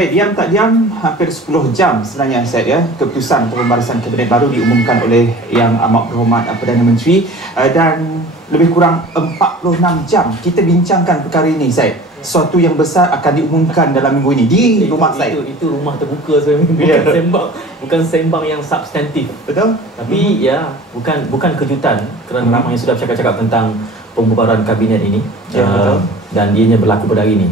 Baik, diam tak diam hampir 10 jam sebenarnya Syed, ya, keputusan pembarisan kabinet baru diumumkan oleh Yang Amat Berhormat Perdana Menteri, dan lebih kurang 46 jam kita bincangkan perkara ini Syed. Suatu yang besar akan diumumkan dalam minggu ini di rumah Syed. Itu rumah terbuka sebenarnya, bukan sembang yang substantif. Betul? Tapi ya bukan kejutan kerana ramai yang sudah bercakap-cakap tentang pembubaran kabinet ini. Betul. Dan ianya berlaku pada hari ini.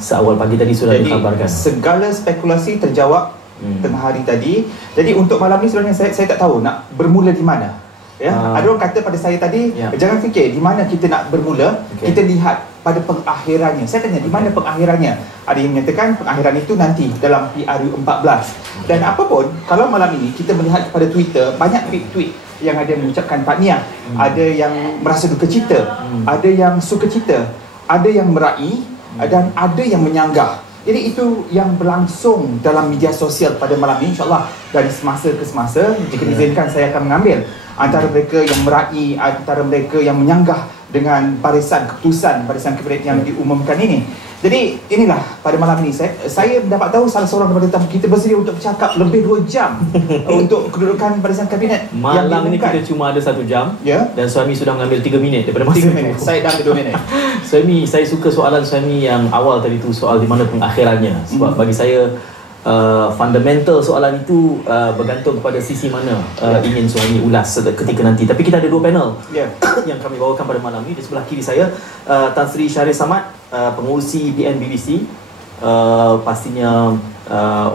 Seawal pagi tadi sudah dikhabarkan. Segala spekulasi terjawab tengah hari tadi. Jadi untuk malam ni sebenarnya saya tak tahu nak bermula di mana. Ya, ada orang kata pada saya tadi, jangan fikir di mana kita nak bermula, kita lihat pada pengakhirannya. Saya tanya di mana pengakhirannya? Ada yang menyatakan pengakhiran itu nanti dalam PRU 14. Dan apapun, kalau malam ini kita melihat pada Twitter, banyak tweet-tweet yang ada mengucapkan tahniah, ada yang merasa duka cita, ada yang suka cita, ada yang meraih, dan ada yang menyanggah. Jadi itu yang berlangsung dalam media sosial pada malam ini. InsyaAllah dari semasa ke semasa, jika diizinkan, saya akan mengambil antara mereka yang meraih, antara mereka yang menyanggah dengan keputusan barisan kabinet yang diumumkan ini. Jadi inilah pada malam ini saya dapat tahu salah seorang daripada tetamu kita bersedia untuk bercakap lebih 2 jam untuk kedudukan barisan kabinet. Malam ni kita cuma ada 1 jam, dan suami sudah mengambil 3 minit daripada masa 3 minit. Saya dah ada 2 minit. Suami, saya suka soalan suami yang awal tadi tu, soal di mana pengakhirannya. Sebab bagi saya fundamental soalan itu bergantung kepada sisi mana ingin suami ulas ketika nanti. Tapi kita ada 2 panel yang kami bawakan pada malam ini. Di sebelah kiri saya Tan Sri Syarif Samad, pengurusi BNBBC, pastinya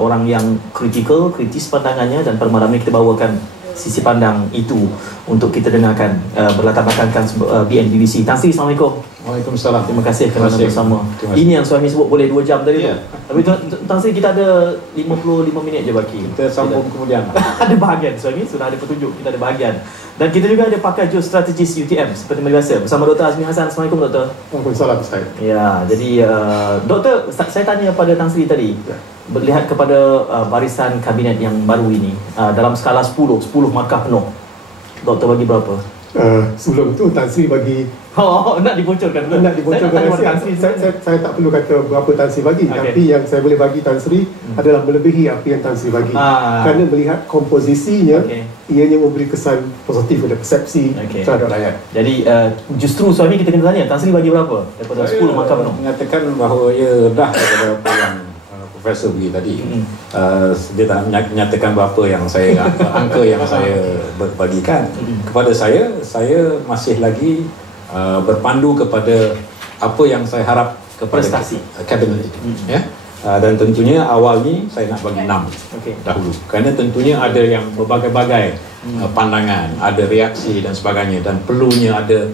orang yang kritis pandangannya, dan pada malam ini kita bawakan sisi pandang itu untuk kita dengarkan berlatar belakangkan BNBBC. Tan Sri, Assalamualaikum. Waalaikumsalam. Terima kasih kerana bersama. Ini yang suami sebut boleh 2 jam tadi tu. Tapi Tan Sri, kita ada 55 minit je baki. Kita sambung kemudian. Ada bahagian suami, sudah ada petunjuk, kita ada bahagian. Dan kita juga ada pakar geostrategis UTM seperti biasa bersama Dr. Azmi Hassan. Assalamualaikum Dr. Waalaikumsalam Ustaz. Ya, jadi Dr, saya tanya pada Tan Sri tadi, melihat kepada barisan kabinet yang baru ini, dalam skala 10 markah penuh, Doktor bagi berapa? Sebelum tu Tan Sri bagi nak dibocorkan. Nak dibocorkan. Saya tak perlu kata berapa Tan Sri bagi, tapi yang saya boleh bagi Tan Sri adalah melebihi apa yang Tan Sri bagi. Kerana melihat komposisinya, ianya memberi kesan positif pada persepsi terhadap rakyat. Jadi justru suami kita kena tanya, Tan Sri bagi berapa daripada 10 markah penuh? Saya mengatakan bahawa ia rendah daripada apa yang Profesor bagi tadi. Dia tak menyatakan berapa yang saya angka yang saya bagikan. Kepada saya masih lagi berpandu kepada apa yang saya harap kepada kabinet itu. Dan tentunya awal ni saya nak bagi 6 dahulu. Kerana tentunya ada yang berbagai-bagai pandangan, ada reaksi dan sebagainya, dan perlunya ada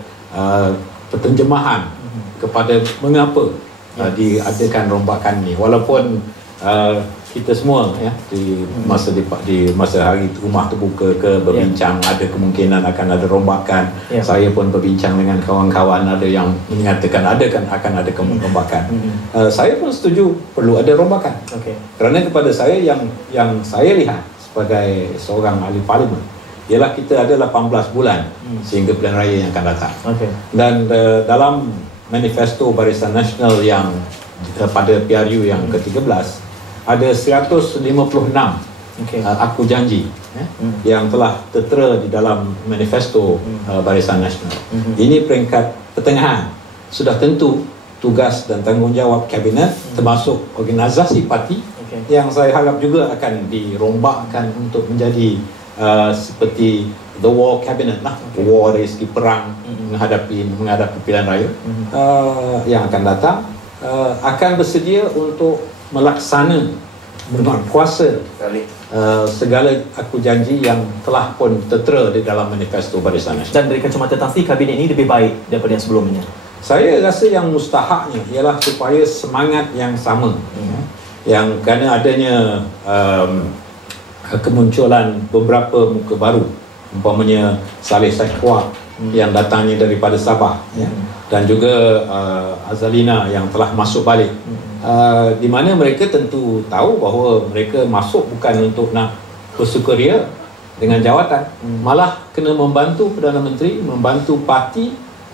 penterjemahan kepada mengapa diadakan rombakan ni. Walaupun kita semua di masa hari rumah terbuka berbincang, ada kemungkinan akan ada rombakan. Saya pun berbincang dengan kawan-kawan, ada yang mengatakan akan ada rombakan. Saya pun setuju perlu ada rombakan. Kerana kepada saya yang saya lihat sebagai seorang ahli parlimen ialah kita ada 18 bulan sehingga pilihan raya yang akan datang. Dan dalam manifesto Barisan Nasional yang pada PRU yang ke-13 ada 156 aku janji yang telah tertera di dalam manifesto Barisan Nasional. Ini peringkat pertengahan. Sudah tentu tugas dan tanggungjawab kabinet, termasuk organisasi parti yang saya harap juga akan dirombakkan untuk menjadi seperti the war cabinet lah. War dari segi perang menghadapi pilihan raya yang akan datang, akan bersedia untuk melaksana berkuasa segala aku janji yang telah pun tertera di dalam manifesto Barisan Nasional. Dan dari kacamata Tan Sri, kabinet ini lebih baik daripada yang sebelumnya. Saya rasa yang mustahaknya ialah supaya semangat yang sama, yang kerana adanya kemunculan beberapa muka baru, umpamanya Saleh Sakhwa yang datangnya daripada Sabah, dan juga Azalina yang telah masuk balik, di mana mereka tentu tahu bahawa mereka masuk bukan untuk nak bersukaria dengan jawatan, malah kena membantu Perdana Menteri, membantu parti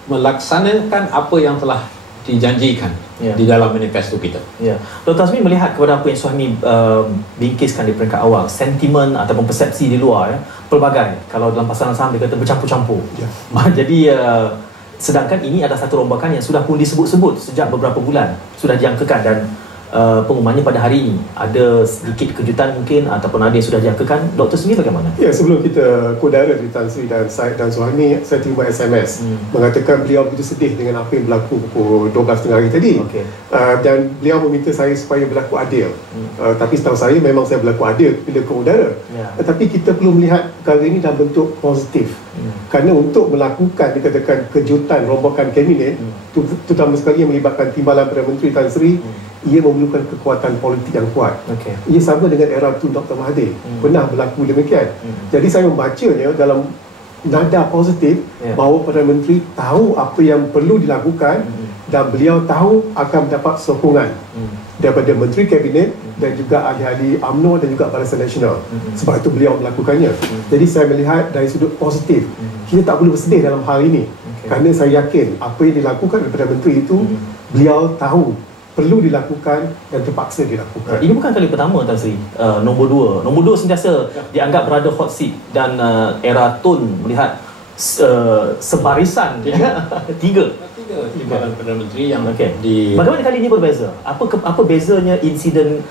melaksanakan apa yang telah dijanjikan di dalam manifesto kita. Dr. Azmi melihat kepada apa yang Suhaimi bingkiskan di peringkat awal, sentimen ataupun persepsi di luar pelbagai. Kalau dalam pasaran saham dia kata bercampur-campur. Jadi sedangkan ini adalah satu rombakan yang sudah pun disebut-sebut sejak beberapa bulan, sudah diangkakan dan pengumumannya pada hari ini. Ada sedikit kejutan mungkin ataupun ada yang sudah diangkakan. Doktor sendiri bagaimana? Ya, sebelum kita kodara dari Tan Sri dan Syed dan Suhaimi, saya terima SMS mengatakan beliau begitu sedih dengan apa yang berlaku pukul 12.30 hari tadi. Dan beliau meminta saya supaya berlaku adil. Tapi setahu saya memang saya berlaku adil bila ke udara. Tetapi kita perlu melihat perkara ini dalam bentuk positif. Kerana untuk melakukan dikatakan kejutan rombakan kabinet, terutama sekali yang melibatkan timbalan Perdana Menteri Tan Sri, ia memerlukan kekuatan politik yang kuat. Ia sama dengan era Tun Dr. Mahathir, pernah berlaku demikian. Jadi saya membacanya dalam nada positif, bahawa Perdana Menteri tahu apa yang perlu dilakukan dan beliau tahu akan mendapat sokongan daripada Menteri Kabinet dan juga ahli-ahli UMNO dan juga Barisan Nasional. Sebab itu beliau melakukannya. Jadi saya melihat dari sudut positif. Kita tak perlu bersedih dalam hal ini. Kerana saya yakin apa yang dilakukan oleh Perdana Menteri itu beliau tahu perlu dilakukan dan terpaksa dilakukan. Ini bukan kali pertama, Tan Sri. Nombor dua sentiasa dianggap berada hot seat dan era Tun melihat sebarisan tiga timbalan Perdana Menteri yang Bagaimana kali ini berbeza? Apa bezanya insiden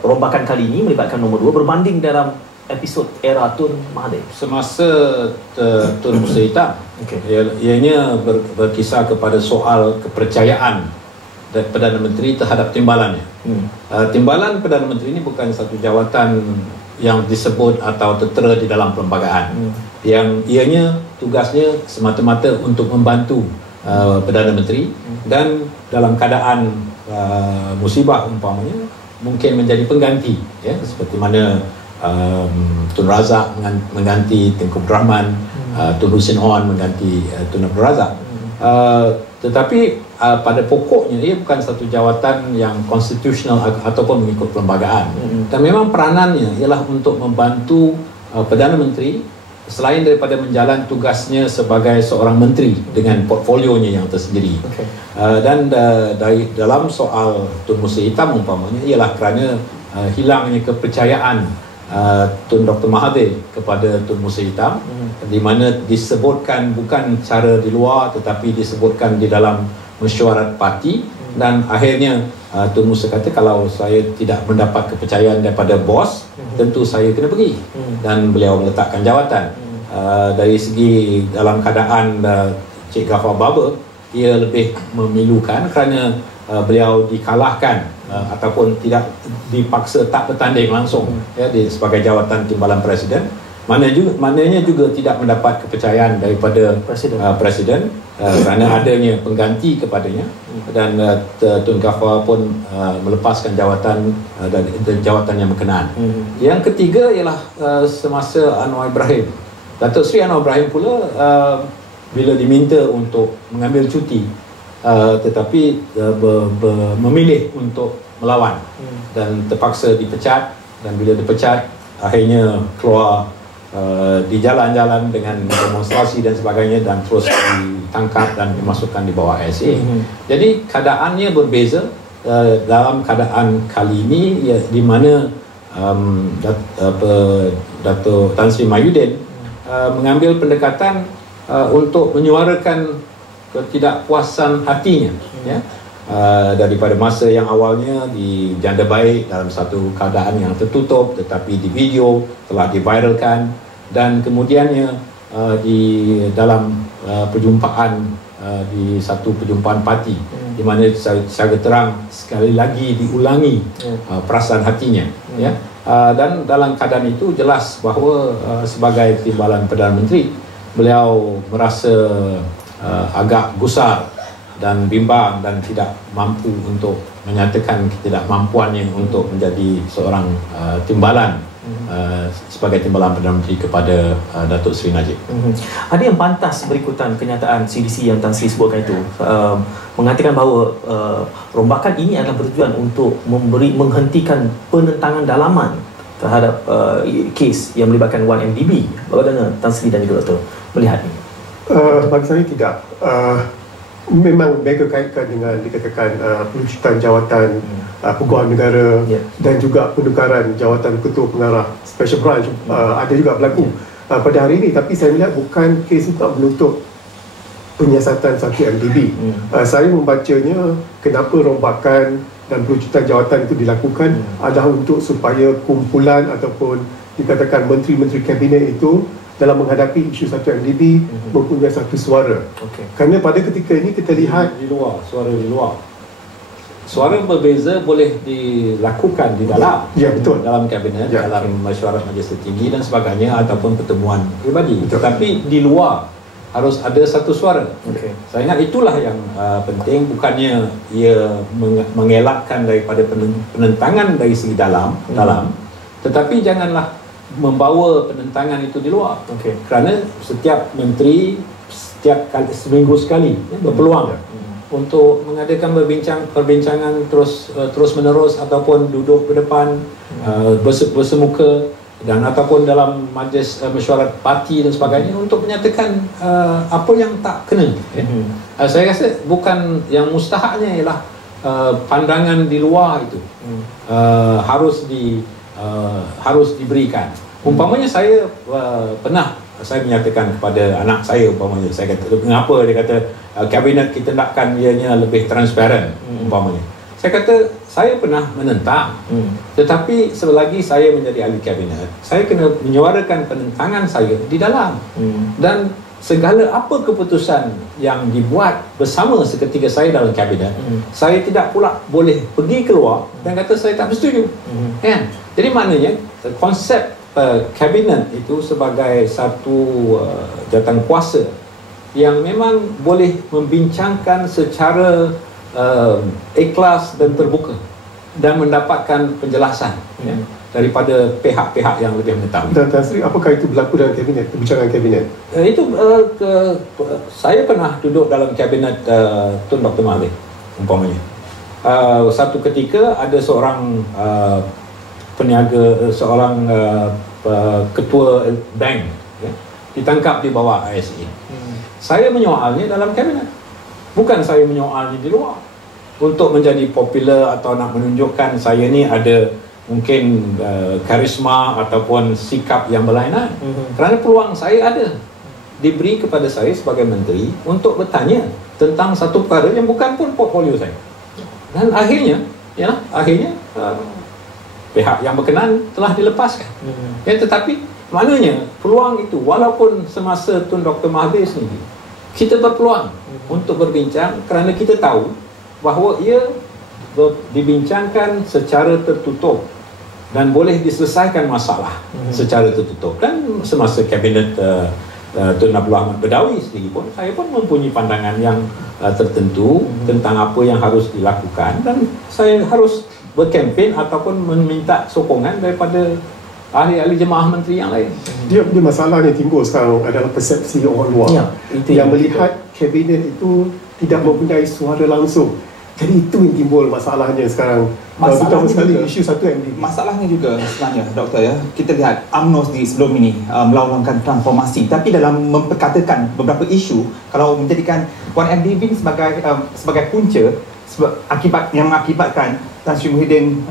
rombakan kali ini melibatkan nombor 2 berbanding dalam episod era Tun Mahathir? Semasa Tun Musa Hitam, ianya berkisar kepada soal kepercayaan Perdana Menteri terhadap timbalannya. Timbalan Perdana Menteri ini bukan satu jawatan yang disebut atau tertera di dalam perlembagaan. Yang ianya tugasnya semata-mata untuk membantu Perdana Menteri dan dalam keadaan musibah umpamanya mungkin menjadi pengganti, seperti mana Tun Razak mengganti Tengku Abdul Rahman, Tun Hussein On mengganti Tun Abdul Razak. Tetapi pada pokoknya ia bukan satu jawatan yang konstitusional ataupun mengikut perlembagaan. Dan memang peranannya ialah untuk membantu Perdana Menteri selain daripada menjalan tugasnya sebagai seorang menteri dengan portfolionya yang tersendiri. Dan dari dalam soal Tun Musa Hitam umpamanya ialah kerana hilangnya kepercayaan Tun Dr. Mahathir kepada Tun Musa Hitam, di mana disebutkan bukan cara di luar tetapi disebutkan di dalam mesyuarat parti, dan akhirnya Tun Musa kata kalau saya tidak mendapat kepercayaan daripada bos, tentu saya kena pergi, dan beliau meletakkan jawatan. Dari segi dalam keadaan Cik Ghaffar Baber, ia lebih memilukan kerana beliau dikalahkan ataupun tidak dipaksa tak bertanding langsung sebagai jawatan timbalan presiden. Maknanya juga tidak mendapat kepercayaan daripada presiden kerana adanya pengganti kepadanya, dan Tun Ghaffar pun melepaskan jawatan dan jawatan yang berkenaan. Yang ketiga ialah semasa Anwar Ibrahim. Datuk Seri Anwar Ibrahim pula bila diminta untuk mengambil cuti, tetapi memilih untuk melawan dan terpaksa dipecat, dan bila dipecat akhirnya keluar di jalan-jalan dengan demonstrasi dan sebagainya, dan terus ditangkap dan dimasukkan di bawah SA. Jadi keadaannya berbeza dalam keadaan kali ini, di mana Dato' Tan Sri Mahyudin mengambil pendekatan untuk menyuarakan ketidakpuasan hatinya, daripada masa yang awalnya di Janda Baik dalam satu keadaan yang tertutup, tetapi di video telah diviralkan, dan kemudiannya di dalam perjumpaan di satu perjumpaan parti, di mana secara terang sekali lagi diulangi perasaan hatinya, dan dalam keadaan itu jelas bahawa sebagai timbalan Perdana Menteri, beliau merasa agak gusar dan bimbang dan tidak mampu untuk menyatakan ketidakmampuannya untuk menjadi seorang timbalan sebagai timbalan Perdana Menteri kepada Datuk Seri Najib. Ada yang pantas berikutan kenyataan CDC yang Tan Sri sebutkan itu, mengatakan bahawa rombakan ini adalah bertujuan untuk menghentikan penentangan dalaman terhadap kes yang melibatkan 1MDB. Bagaimana Tan Sri dan juga Doktor melihat ini? Bagi saya tidak. memang mereka kaitkan dengan dikatakan pelucutan jawatan peguam negara dan juga penukaran jawatan ketua pengarah special branch ada juga berlaku pada hari ini. Tapi saya melihat bukan kes untuk menutup penyiasatan satu MDB. Saya membacanya kenapa rombakan dan pelucutan jawatan itu dilakukan adalah untuk supaya kumpulan ataupun dikatakan menteri-menteri kabinet itu dalam menghadapi isu satu MDB mempunyai satu suara. Kerana pada ketika ini kita lihat suara di luar. Suara berbeza boleh dilakukan di dalam dalam kabinet, dalam mesyuarat majlis tertinggi dan sebagainya ataupun pertemuan pribadi. Tetapi di luar harus ada satu suara. Saya ingat itulah yang penting, bukannya ia mengelakkan daripada penentangan dari segi dalam, tetapi janganlah membawa penentangan itu di luar. Kerana setiap menteri setiap kali, seminggu sekali berpeluang untuk mengadakan perbincangan terus menerus ataupun duduk ke depan bersemuka dan ataupun dalam majlis mesyuarat parti dan sebagainya untuk menyatakan apa yang tak kena. Saya rasa bukan yang mustahaknya ialah pandangan di luar itu harus diberikan. Umpamanya saya pernah saya menyatakan kepada anak saya, umpamanya saya kata, mengapa dia kata kabinet kita nakkan ianya lebih transparan, umpamanya. Saya kata saya pernah menentang, tetapi selagi saya menjadi ahli kabinet, saya kena menyuarakan penentangan saya di dalam. Dan segala apa keputusan yang dibuat bersama seketika saya dalam kabinet, saya tidak pula boleh pergi keluar dan kata saya tak bersetuju. Kan? Jadi maknanya konsep kabinet itu sebagai satu jawatan kuasa yang memang boleh membincangkan secara ikhlas dan terbuka dan mendapatkan penjelasan daripada pihak-pihak yang lebih mengetahui. Dan Tan Sri, apakah itu berlaku dalam kabinet, perbincangan kabinet? Saya pernah duduk dalam kabinet Tun Dr. Mahathir, umpamanya. Satu ketika ada seorang peniaga, seorang ketua bank ditangkap di bawah ISA. Saya menyoalnya dalam kabinet, bukan saya menyoalnya di luar untuk menjadi popular atau nak menunjukkan saya ni ada mungkin karisma ataupun sikap yang berlainan. Kerana peluang saya ada diberi kepada saya sebagai menteri untuk bertanya tentang satu perkara yang bukan pun portfolio saya. Dan akhirnya pihak yang berkenan telah dilepaskan. Tetapi maknanya peluang itu, walaupun semasa Tun Dr. Mahathir sendiri, kita berpeluang untuk berbincang kerana kita tahu bahawa ia dibincangkan secara tertutup dan boleh diselesaikan masalah secara tertutup. Dan semasa kabinet Tun Abdullah Ahmad Badawi sendiri pun, saya pun mempunyai pandangan yang tertentu tentang apa yang harus dilakukan dan saya harus berkempen ataupun meminta sokongan daripada ahli-ahli jemaah menteri yang lain. Dia masalah yang timbul sekarang adalah persepsi orang luar yang melihat kabinet itu tidak mempunyai suara langsung. Jadi itu yang timbul masalahnya sekarang. Terutama sekali isu satu MDB. Masalahnya juga sebenarnya, Doktor, ya, kita lihat UMNO di sebelum ini melaungkan transformasi, tapi dalam memperkatakan beberapa isu, kalau menjadikan 1MDB sebagai punca akibat yang mengakibatkan Tan Sri Muhyiddin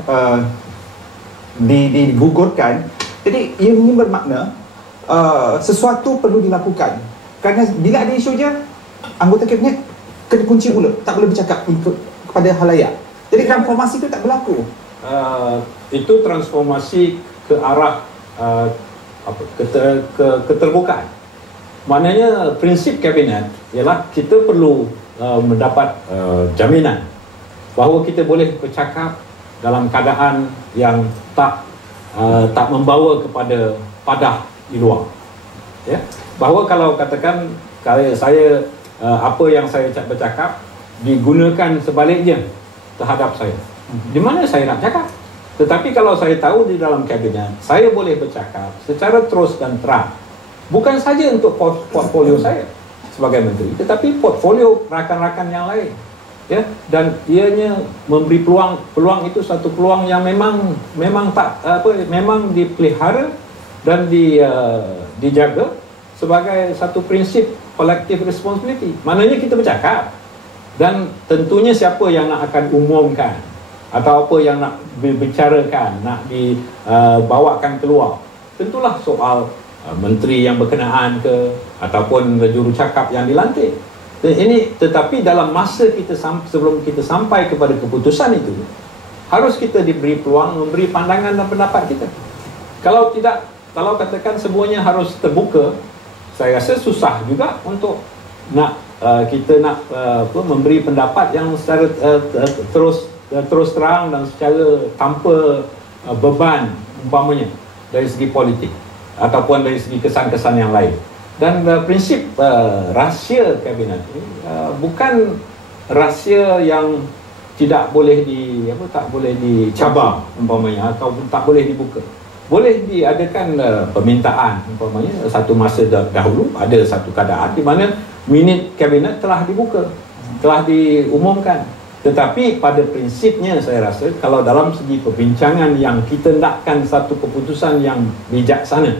digugurkan. Jadi ia ini bermakna sesuatu perlu dilakukan. Kerana bila ada isu je, anggota kabinet kena kunci mulut, tak boleh bercakap kepada halayak. Jadi transformasi itu tak berlaku. Itu transformasi ke arah keterbukaan. Maknanya prinsip kabinet ialah kita perlu mendapat jaminan bahawa kita boleh bercakap dalam keadaan yang tak membawa kepada padah di luar. Bahawa kalau katakan saya apa yang saya bercakap digunakan sebaliknya terhadap saya, di mana saya nak cakap. Tetapi kalau saya tahu di dalam kabinet saya boleh bercakap secara terus dan terang, bukan saja untuk portfolio saya sebagai menteri, tetapi portfolio rakan-rakan yang lain, dan ianya memberi peluang itu satu peluang yang memang dipelihara dan dijaga sebagai satu prinsip collective responsibility. Maknanya kita bercakap, Dan tentunya siapa yang nak akan umumkan atau apa yang nak dibicarakan, nak dibawakan keluar, tentulah soal menteri yang berkenaan ke ataupun jurucakap yang dilantik. Tetapi dalam masa kita sebelum kita sampai kepada keputusan itu, harus kita diberi peluang memberi pandangan dan pendapat kita. Kalau tidak, kalau katakan semuanya harus terbuka, saya rasa susah juga untuk nak kita nak memberi pendapat yang secara terus terang dan secara tanpa beban umpamanya dari segi politik ataupun dari segi kesan-kesan yang lain. Dan prinsip rahsia kabinet ini bukan rahsia yang tak boleh dicabar umpamanya atau tak boleh dibuka. Boleh diadakan permintaan umpamanya satu masa dahulu ada satu keadaan di mana minit kabinet telah dibuka, telah diumumkan. Tetapi pada prinsipnya saya rasa kalau dalam segi perbincangan yang kita nakkan satu keputusan yang bijaksana,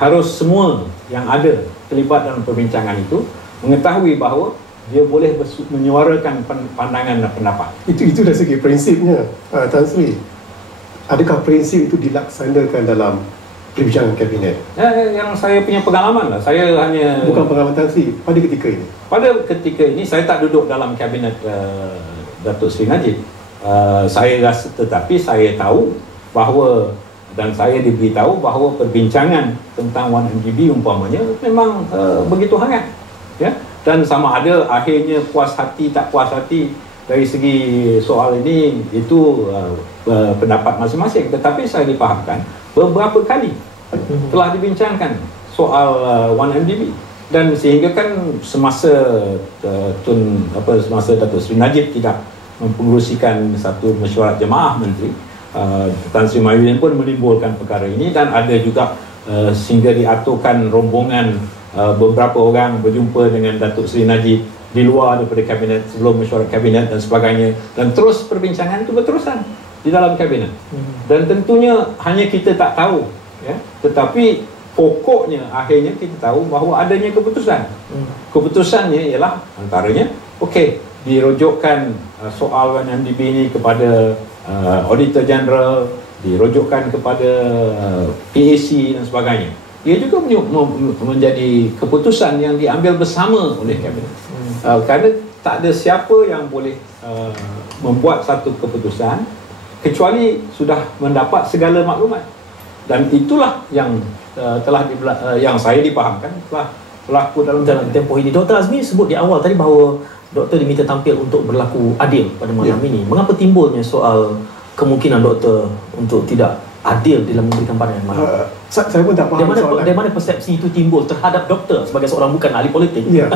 harus semua yang ada terlibat dalam perbincangan itu mengetahui bahawa dia boleh menyuarakan pandangan dan pendapat. Itu dari segi prinsipnya, Tan Sri. Adakah prinsip itu dilaksanakan dalam perbincangan kabinet? Yang saya punya pengalaman lah. Saya hanya... Bukan pengalaman Tan Sri, pada ketika ini. Pada ketika ini saya tak duduk dalam kabinet Datuk Seri Najib. Saya rasa, tetapi saya tahu bahawa dan saya diberitahu bahawa perbincangan tentang 1MDB umpamanya memang begitu hangat, ya. Dan sama ada akhirnya puas hati tak puas hati dari segi soal ini, itu pendapat masing-masing. Tetapi saya dipahamkan beberapa kali telah dibincangkan soal 1MDB, dan sehingga kan semasa semasa Datuk Seri Najib tidak mempengerusikan satu mesyuarat jemaah menteri, Tan Sri Mahyudin pun menimbulkan perkara ini, dan ada juga sehingga diaturkan rombongan beberapa orang berjumpa dengan Datuk Seri Najib di luar daripada kabinet sebelum mesyuarat kabinet dan sebagainya, dan terus perbincangan itu berterusan di dalam kabinet. Dan tentunya hanya kita tak tahu, ya, tetapi pokoknya akhirnya kita tahu bahawa adanya keputusan. Keputusannya ialah antaranya okey, dirujukkan soal 1MDB ini kepada Auditor General, dirujukkan kepada PAC dan sebagainya. Ia juga menjadi keputusan yang diambil bersama oleh kabinet. Kerana tak ada siapa yang boleh membuat satu keputusan kecuali sudah mendapat segala maklumat. Dan itulah yang yang saya dipahamkan telah berlaku dalam tempoh ini. Dr. Azmi sebut di awal tadi bahawa doktor diminta tampil untuk berlaku adil pada malam ini. Mengapa timbulnya soal kemungkinan doktor untuk tidak adil dalam memberikan pandangan malam? Saya pun tak faham dari mana persepsi itu timbul terhadap doktor sebagai seorang bukan ahli politik? Ya,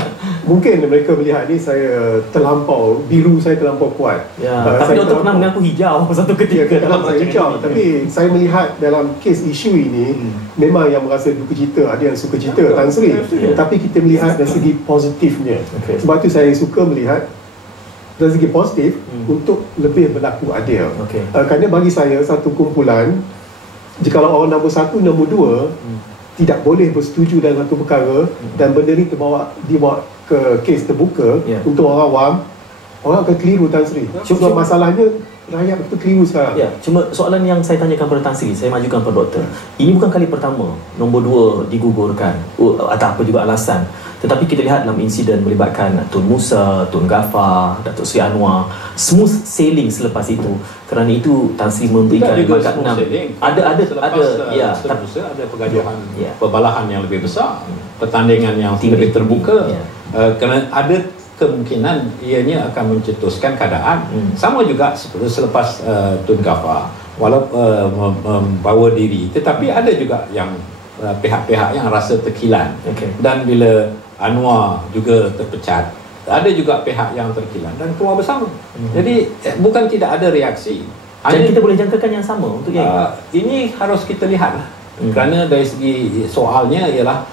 mungkin mereka melihat ni saya terlampau, biru saya terlampau kuat. Tapi doktor pernah mengaku hijau satu ketika dalam saya hijau, tapi saya melihat dalam kes isu ini memang yang merasa duka cita, ada yang suka cita, Tan Sri. Tapi kita melihat dari segi positifnya. Sebab tu saya suka melihat dari segi positif untuk lebih berlaku adil. Kerana bagi saya satu kumpulan, jikalau orang nombor 1, nombor 2 tidak boleh bersetuju dalam satu perkara dan benda ni dibawa ke kes terbuka untuk orang awam, orang akan keliru, Tan Sri. Sebab masalahnya rakyat itu keliru sekarang. Cuma soalan yang saya tanyakan pada Tan Sri, saya majukan pada doktor. Ini bukan kali pertama nombor 2 digugurkan atau apa juga alasan. Tetapi kita lihat dalam insiden melibatkan Tun Musa, Tun Ghaffar, Datuk Seri Anwar, smooth sailing selepas itu. Kerana itu Tan Sri memberikan markat 6. Ada pergaduhan, perbalahan yang lebih besar, pertandingan yang lebih terbuka. Kerana ada kemungkinan ianya akan mencetuskan keadaan sama juga seperti selepas Tun Ghaffar walaupun membawa diri, tetapi ada juga yang pihak-pihak yang rasa terkilan. Dan bila Anwar juga terpecat, ada juga pihak yang terkilan dan keluar bersama. Jadi bukan tidak ada reaksi. Dan kita boleh jangkakan yang sama untuk yang ini harus kita lihat. Kerana dari segi soalnya ialah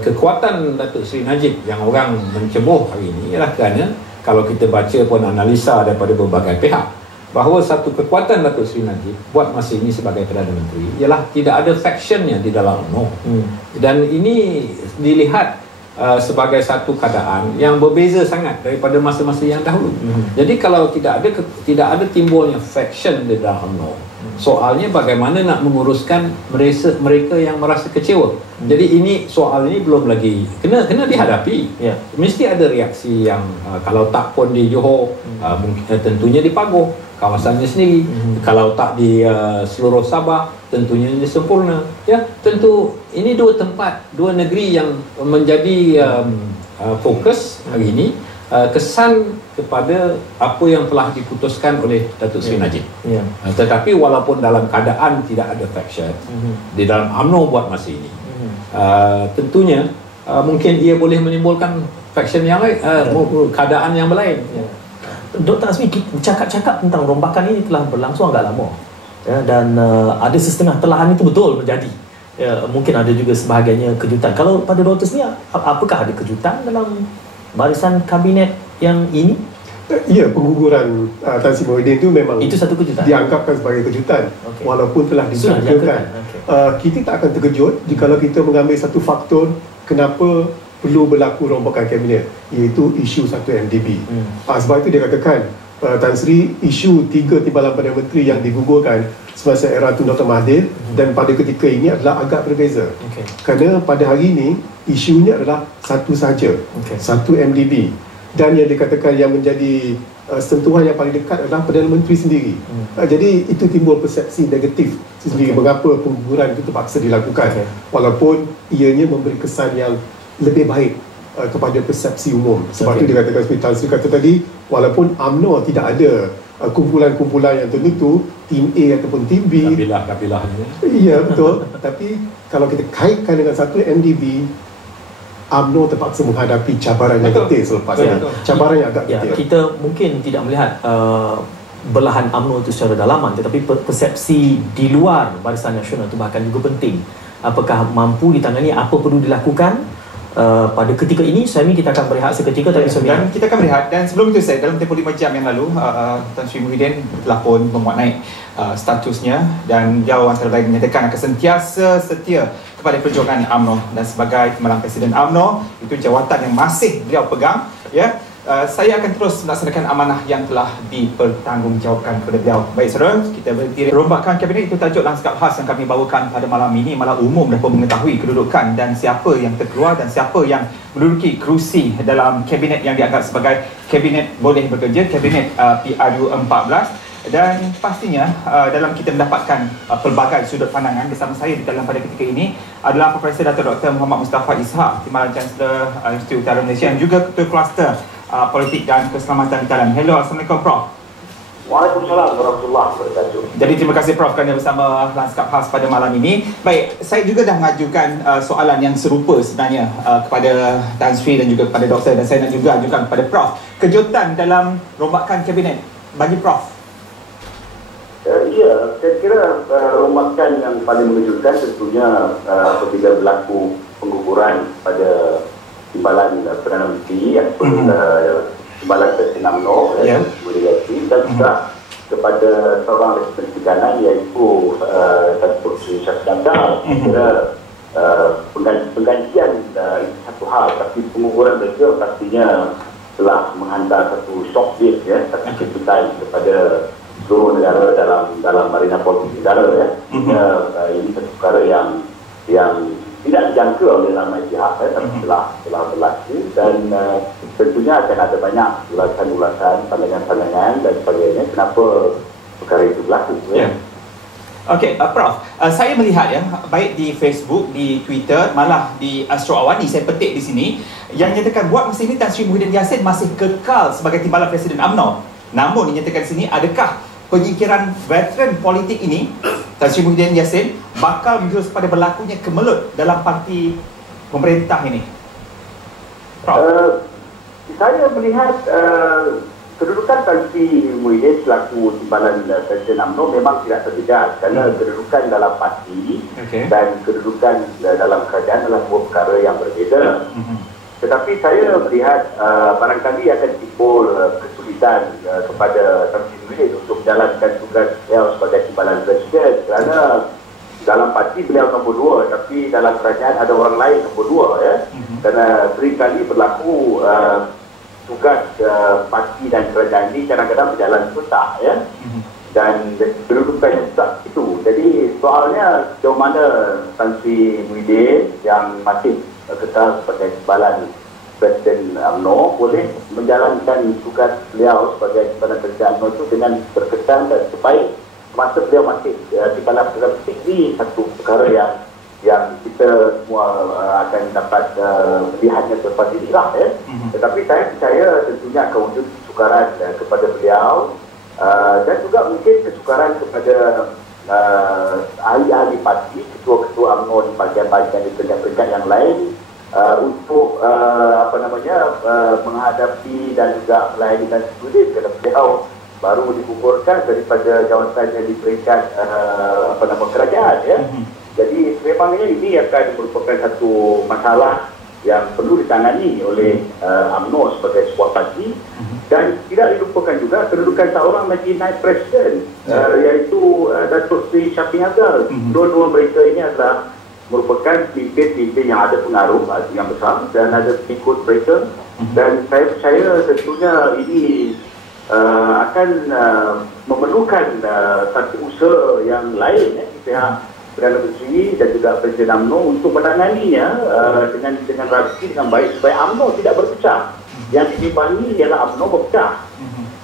kekuatan Datuk Seri Najib yang orang mencemooh hari ini ialah kerana kalau kita baca pun analisa daripada berbagai pihak bahawa satu kekuatan Datuk Seri Najib buat masa ini sebagai Perdana Menteri ialah tidak ada factionnya di dalam UMNO. Dan ini dilihat sebagai satu keadaan yang berbeza sangat daripada masa-masa yang dahulu. Jadi kalau tidak ada timbulnya faction di dalam UMNO, soalnya bagaimana nak menguruskan mereka yang merasa kecewa. Jadi soal ini belum lagi kena dihadapi. Mesti ada reaksi yang kalau tak pun di Johor, mungkin tentunya di Pagoh kawasannya sendiri. Kalau tak di seluruh Sabah, tentunya di Sempurna. Ya, tentu ini dua negeri yang menjadi fokus hari ini. Kesan kepada apa yang telah diputuskan oleh Datuk Seri Najib. Tetapi walaupun dalam keadaan tidak ada faction di dalam UMNO buat masa ini, tentunya mungkin ia boleh menimbulkan faction yang lain, keadaan yang berlain. Dr. Azmi, cakap-cakap tentang rombakan ini telah berlangsung agak lama, dan ada setengah telahan itu betul menjadi. Mungkin ada juga sebahagiannya kejutan. Kalau pada Dr. sendiri, apakah ada kejutan dalam barisan kabinet yang ini? Ya, pengguguran Tan Sri Muhyiddin itu memang itu satu kejutan, dianggapkan sebagai kejutan, walaupun telah dijangkakan. Kita tak akan terkejut jika kita mengambil satu faktor kenapa perlu berlaku rombakan kabinet, iaitu isu 1 MDB. Sebab itu dia katakan Tan Sri isu 3 timbalan Perdana Menteri yang digugurkan semasa era Tun Dr. Mahathir dan pada ketika ini adalah agak berbeza. Kerana pada hari ini isunya adalah satu sahaja, 1 MDB. Dan yang dikatakan yang menjadi sentuhan yang paling dekat adalah Perdana Menteri sendiri. Jadi itu timbul persepsi negatif sendiri mengapa pengguguran itu terpaksa dilakukan, walaupun ianya memberi kesan yang lebih baik kepada persepsi umum. Sebab itu dikatakan seperti Tan Sri kata tadi, walaupun UMNO tidak ada kumpulan-kumpulan yang tertentu, tim A ataupun tim B, kabilah-kabilahnya. Ya, betul. Tapi kalau kita kaitkan dengan 1 MDB, UMNO terpaksa menghadapi cabaran yang getir selepas ini. Cabaran yang agak getir. Kita mungkin tidak melihat belahan UMNO itu secara dalaman, tetapi persepsi di luar Barisan Nasional itu bahkan juga penting. Apakah mampu ditangani, apa perlu dilakukan pada ketika ini? Suami, kita akan berehat seketika, tapi dan kita akan berehat. Dan sebelum itu, dalam tempoh 5 jam yang lalu, Tan Sri Muhyiddin telah pun memuat naik statusnya, dan beliau antara lain menyatakan akan sentiasa setia kepada perjuangan UMNO, dan sebagai Timbalan Presiden UMNO, itu jawatan yang masih beliau pegang. Saya akan terus melaksanakan amanah yang telah dipertanggungjawabkan kepada beliau. Baik saudara, kita berdiri. Rombakan kabinet itu tajuk lanskap khas yang kami bawakan pada malam ini. Malah umum dapat mengetahui kedudukan dan siapa yang terkeluar dan siapa yang menduduki kerusi dalam kabinet yang dianggap sebagai kabinet boleh bekerja, kabinet PRU 14. Dan pastinya dalam kita mendapatkan pelbagai sudut pandangan, bersama saya di dalam pada ketika ini adalah Profesor Dato' Dr. Muhammad Mustafa Ishak, Timbalan Chancellor Institut Utara Malaysia, dan juga Ketua Kluster Politik dan Keselamatan di Dalam. Hello, Assalamualaikum Prof. Waalaikumsalam warahmatullahi wabarakatuh. Jadi terima kasih Prof kerana bersama lanskap khas pada malam ini. Baik, saya juga dah mengajukan soalan yang serupa sebenarnya kepada Tan Sri dan juga kepada Doktor, dan saya nak juga ajukan kepada Prof. Kejutan dalam rombakan kabinet bagi Prof. Ya, saya kira rombakan yang paling mengejutkan tentunya apabila berlaku pengguguran pada Timbalan Perdana Menteri ataupun Timbalan Presiden UMNO dan juga kepada seorang Representatif Kanan, iaitu Datuk Seri Shafie Amdal. Kira penggantian itu satu hal, tapi pengguguran mereka pastinya telah menghantar satu shock wave, satu kejutan kepada seluruh negara dalam arena politik negara. Ini satu perkara yang tidak dijangka oleh ramai pihak, tapi telah berlaku, dan tentunya akan ada banyak ulasan-ulasan, pandangan-pandangan dan sebagainya kenapa perkara itu berlaku. Okey, Prof, saya melihat baik di Facebook, di Twitter, malah di Astro Awani, saya petik di sini, yang nyatakan buat masa ini Tan Sri Muhyiddin Yassin masih kekal sebagai Timbalan Presiden UMNO. Namun dinyatakan di sini, adakah penyikiran veteran politik ini, Tan Sri Muhyiddin Yassin, bakal menjurus pada berlakunya kemelut dalam parti pemerintah ini? Saya melihat kedudukan Tan Sri Muhyiddin selaku Timbalan Presiden UMNO memang tidak berbeza, kerana kedudukan dalam parti dan kedudukan dalam kerajaan adalah dua perkara yang berbeza. Tetapi saya melihat barangkali akan timbul kesulitan kepada Tan Sri Muhyiddin untuk menjalankan tugas beliau sebagai Timbalan Presiden, kerana dalam parti beliau nombor 2, tapi dalam kerajaan ada orang lain nombor 2 ya. Kerana seringkali berlaku tugas parti dan kerajaan ini kadang-kadang berjalan susah ya. Dan kedudukannya susah itu. Jadi soalnya sejauh mana Tan Sri Muhyiddin yang masih kekal sebagai timbalan Presiden UMNO boleh menjalankan tugas beliau sebagai timbalan Presiden UMNO itu dengan berkesan dan supaya masa beliau masih timbalan Presiden ini satu perkara yang kita semua akan dapat melihatnya selepas ini lah ya. Tetapi saya percaya tentunya akan wujud kesukaran kepada beliau dan juga mungkin kesukaran kepada ahli-ahli parti, ketua-ketua UMNO di bahagian-bahagian di peringkat-peringkat yang lain untuk menghadapi dan juga melayani dan sebagainya kerana beliau baru digugurkan daripada jawatannya di peringkat kerajaan ya. Jadi memangnya ini akan merupakan satu masalah yang perlu ditangani oleh UMNO sebagai sebuah parti dan tidak dilupakan juga kedudukan seorang lagi naib presiden iaitu Datuk Seri Shafie Azhar. Dua-dua mereka ini adalah merupakan pemimpin-pemimpin yang ada pengaruh yang besar dan ada pengikut mereka dan saya percaya tentunya ini akan memerlukan satu usaha yang lain di pihak Perdana Menteri dan juga Presiden UMNO untuk menanganinya dengan rapi dengan baik supaya UMNO tidak berpecah. Yang ditimbangi ialah UMNO berpecah.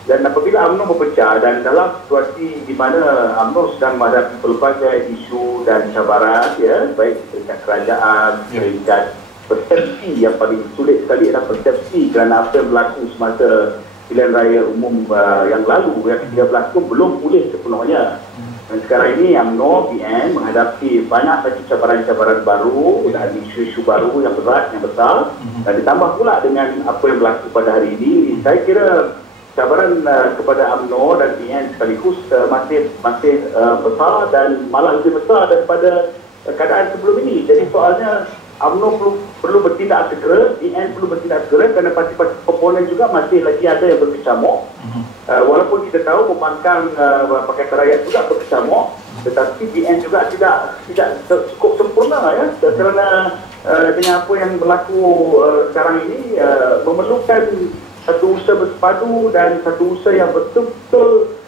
Dan apabila UMNO berpecah dan dalam situasi di mana UMNO sedang menghadapi pelbagai isu dan cabaran ya, baik peringkat kerajaan, peringkat persepsi yang paling sulit sekali adalah persepsi kerana apa yang berlaku semasa pilihan raya umum yang lalu yang 13 pun belum pulih sepenuhnya. Dan sekarang ini UMNO PN menghadapi banyak lagi cabaran-cabaran baru dan isu-isu baru yang berat, yang besar dan ditambah pula dengan apa yang berlaku pada hari ini. Saya kira cabaran kepada UMNO dan PN sekaligus masih besar dan malah lebih besar daripada keadaan sebelum ini. Jadi soalnya UMNO perlu bertindak segera, PN perlu bertindak segera kerana parti-parti komponen juga masih lagi ada yang berkecamuk. Walaupun kita tahu pembangkang Pakatan Rakyat juga berkecamuk, tetapi PN juga tidak cukup sempurna ya, kerana dengan apa yang berlaku sekarang ini memerlukan satu usaha bersepadu dan satu usaha yang betul-betul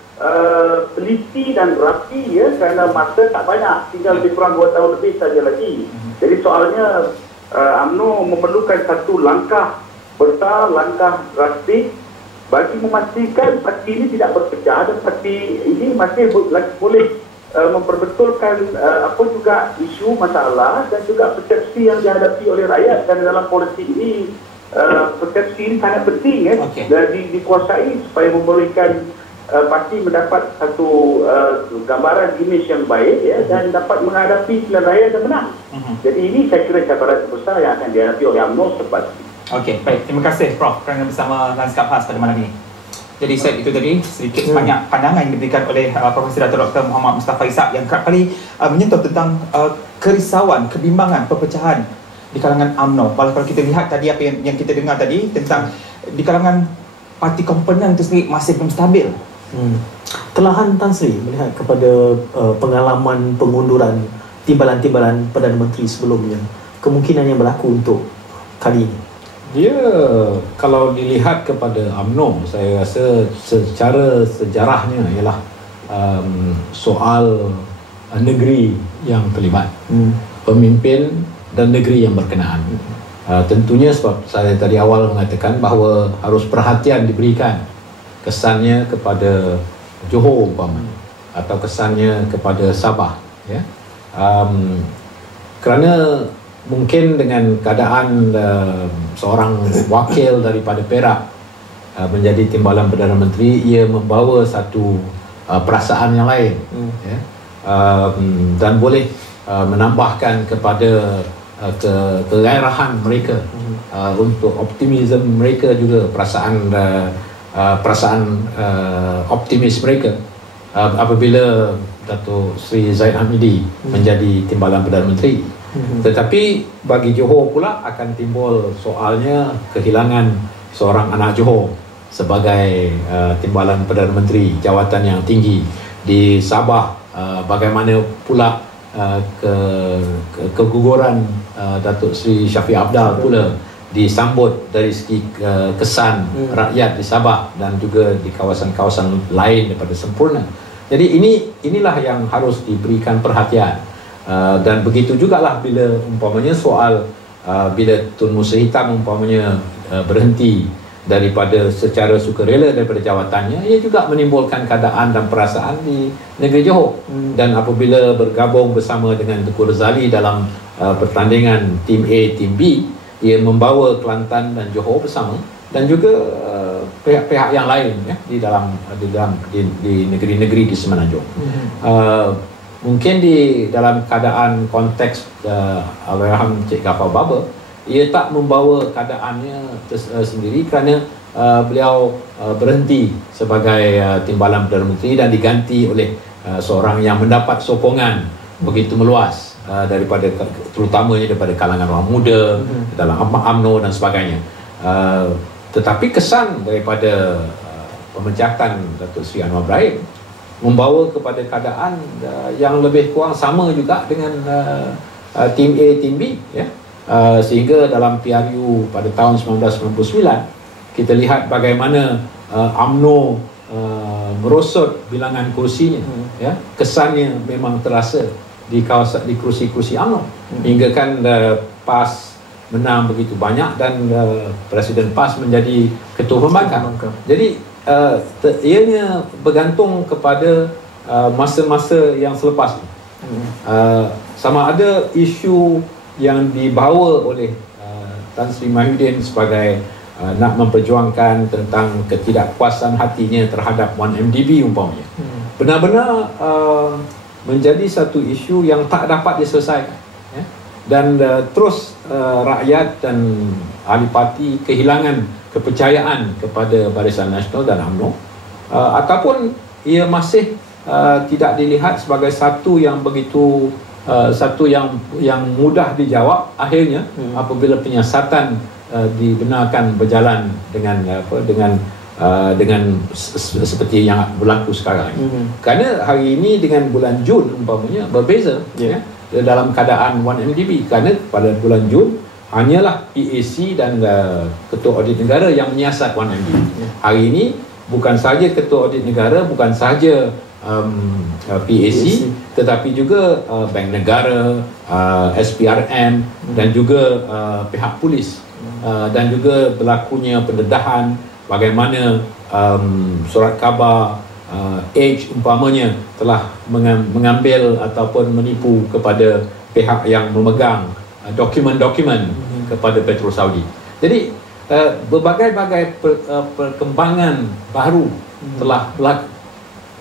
teliti dan rapi ya, kerana masa tak banyak, tinggal lebih kurang 2 tahun lebih saja lagi. Jadi soalnya UMNO memerlukan satu langkah besar, langkah drastik bagi memastikan parti ini tidak berpecah dan parti ini masih boleh memperbetulkan apa juga isu masalah dan juga persepsi yang dihadapi oleh rakyat. Dan dalam politik ini persepsi ini sangat penting ya, dan dikuasai supaya memberikan parti mendapat satu gambaran imej yang baik ya, dan dapat menghadapi pilihan raya dan menang. Jadi ini saya kira cabaran besar yang akan dihadapi oleh UMNO selepas ini. Okey, baik. Terima kasih Prof kerana bersama Lanskap Khas pada malam ini. Jadi saya itu tadi sedikit sebanyak pandangan yang diberikan oleh Profesor Dato' Dr. Muhammad Mustafa Ishak yang kerap kali menyentuh tentang kerisauan, kebimbangan, perpecahan di kalangan UMNO. Kalau kita lihat tadi apa yang kita dengar tadi tentang di kalangan parti komponen itu sendiri masih belum stabil. Kelahan Tan Sri melihat kepada pengalaman pengunduran timbalan-timbalan Perdana Menteri sebelumnya, kemungkinan yang berlaku untuk kali ini. Dia kalau dilihat kepada UMNO, saya rasa secara sejarahnya ialah soal negeri yang terlibat, pemimpin dan negeri yang berkenaan. Tentunya sebab saya tadi awal mengatakan bahawa harus perhatian diberikan kesannya kepada Johor umpamanya atau kesannya kepada Sabah ya. Kerana mungkin dengan keadaan seorang wakil daripada Perak menjadi timbalan Perdana Menteri, ia membawa satu perasaan yang lain ya, dan boleh menambahkan kepada kegairahan mereka, untuk optimisme mereka juga, perasaan optimis mereka apabila Datuk Seri Zahid Hamidi menjadi timbalan Perdana Menteri. Tetapi bagi Johor pula akan timbul soalnya kehilangan seorang anak Johor sebagai timbalan Perdana Menteri, jawatan yang tinggi. Di Sabah bagaimana pula keguguran Datuk Seri Shafie Apdal pula disambut dari segi kesan rakyat di Sabah dan juga di kawasan-kawasan lain daripada sempurna. Jadi inilah yang harus diberikan perhatian. Dan begitu jugalah bila umpamanya soal bila Tun Musa Hitam umpamanya berhenti daripada secara sukarela daripada jawatannya, ia juga menimbulkan keadaan dan perasaan di negeri Johor. Dan apabila bergabung bersama dengan Tengku Razali dalam pertandingan tim A, tim B, ia membawa Kelantan dan Johor bersama, dan juga pihak-pihak yang lain ya, di negeri-negeri di Semenanjung. Mungkin di dalam keadaan konteks Allahyarham Cik Ghaffar Baba, ia tak membawa keadaannya sendiri kerana beliau berhenti sebagai Timbalan Perdana Menteri dan diganti oleh seorang yang mendapat sokongan begitu meluas daripada, terutamanya daripada kalangan orang muda dalam UMNO dan sebagainya. Tetapi kesan daripada pemecatan Datuk Seri Anwar Ibrahim membawa kepada keadaan yang lebih kurang sama juga dengan tim A, tim B ya. Sehingga dalam PRU pada tahun 1999 kita lihat bagaimana UMNO merosot bilangan kursinya ya. Kesannya memang terasa di kawasan, di kursi-kursi UMNO hingga kan PAS menang begitu banyak dan Presiden PAS menjadi ketua pembangkang. Jadi ianya bergantung kepada masa-masa yang selepas ini. Sama ada isu yang dibawa oleh Tan Sri Mahyudin sebagai nak memperjuangkan tentang ketidakpuasan hatinya terhadap 1MDB umpamanya, benar-benar menjadi satu isu yang tak dapat diselesaikan ya? Dan terus rakyat dan ahli parti kehilangan kepercayaan kepada Barisan Nasional dan UMNO, ataupun ia masih tidak dilihat sebagai satu yang begitu satu yang mudah dijawab akhirnya apabila penyiasatan dibenarkan berjalan dengan seperti yang berlaku sekarang ini. Kerana hari ini dengan bulan Jun umpamanya berbeza ya, dalam keadaan 1MDB, kerana pada bulan Jun hanyalah PAC dan Ketua Audit Negara yang menyiasat 1MDB. Hari ini bukan sahaja Ketua Audit Negara, bukan sahaja PAC, tetapi juga Bank Negara, SPRM dan juga pihak polis, dan juga berlakunya pendedahan bagaimana surat khabar Age umpamanya telah mengambil ataupun menipu kepada pihak yang memegang dokumen-dokumen kepada Petrol Saudi. Jadi berbagai-bagai perkembangan baru telah berlaku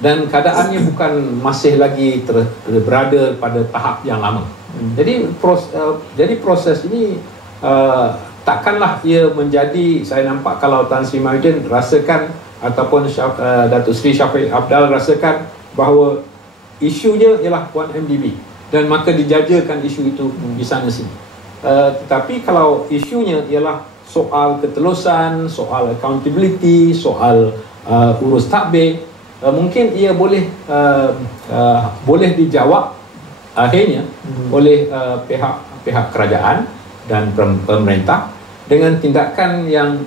dan keadaannya bukan masih lagi berada pada tahap yang lama. Jadi proses ini takkanlah ia menjadi, saya nampak kalau Tan Sri Mahyudin rasakan ataupun Datuk Seri Shafie Apdal rasakan bahawa isunya ialah 1MDB dan maka dijajakan isu itu di sana sini. Tetapi kalau isunya ialah soal ketelusan, soal accountability, soal urus takbir, mungkin ia boleh dijawab akhirnya oleh pihak kerajaan dan pemerintah dengan tindakan yang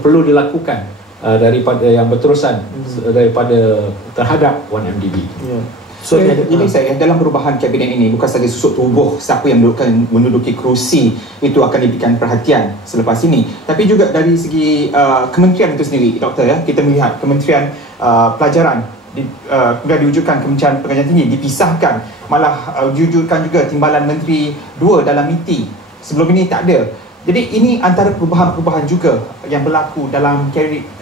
perlu dilakukan daripada yang berterusan daripada terhadap 1MDB. So jadi saya dalam perubahan kabinet ini bukan sahaja susuk tubuh siapa yang menduduki kerusi itu akan diberikan perhatian selepas ini, tapi juga dari segi kementerian itu sendiri, Doktor ya, kita melihat Kementerian Pelajaran sudah diwujudkan Kementerian Pengajian Tinggi dipisahkan, malah diwujudkan juga Timbalan Menteri 2 dalam MITI. Sebelum ini tak ada. Jadi ini antara perubahan-perubahan juga yang berlaku dalam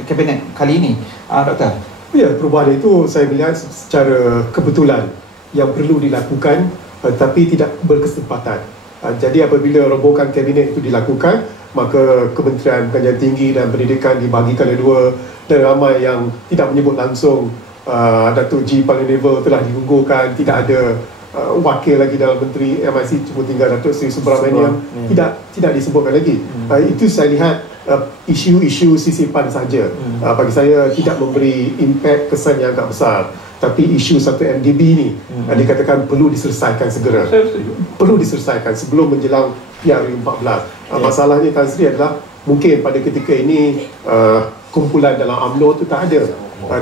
kabinet kali ini, Doktor. Ya, perubahan itu saya melihat secara kebetulan yang perlu dilakukan tapi tidak berkesempatan. Jadi apabila robohkan kabinet itu dilakukan, maka Kementerian Pengajian Tinggi dan Pendidikan dibahagikan dua, dan ramai yang tidak menyebut langsung Datuk G. Palanivel telah digugurkan, tidak ada wakil lagi dalam Menteri MIC, cuma tinggal Datuk Seri Subramaniam, tidak disebutkan lagi. Itu saya lihat isu-isu sisipan saja. Bagi saya tidak memberi impak kesan yang agak besar. Tapi isu satu MDB ni dikatakan perlu diselesaikan segera. Perlu diselesaikan sebelum menjelang PRU14. Masalahnya Tan Sri adalah mungkin pada ketika ini kumpulan dalam UMNO tu tak ada.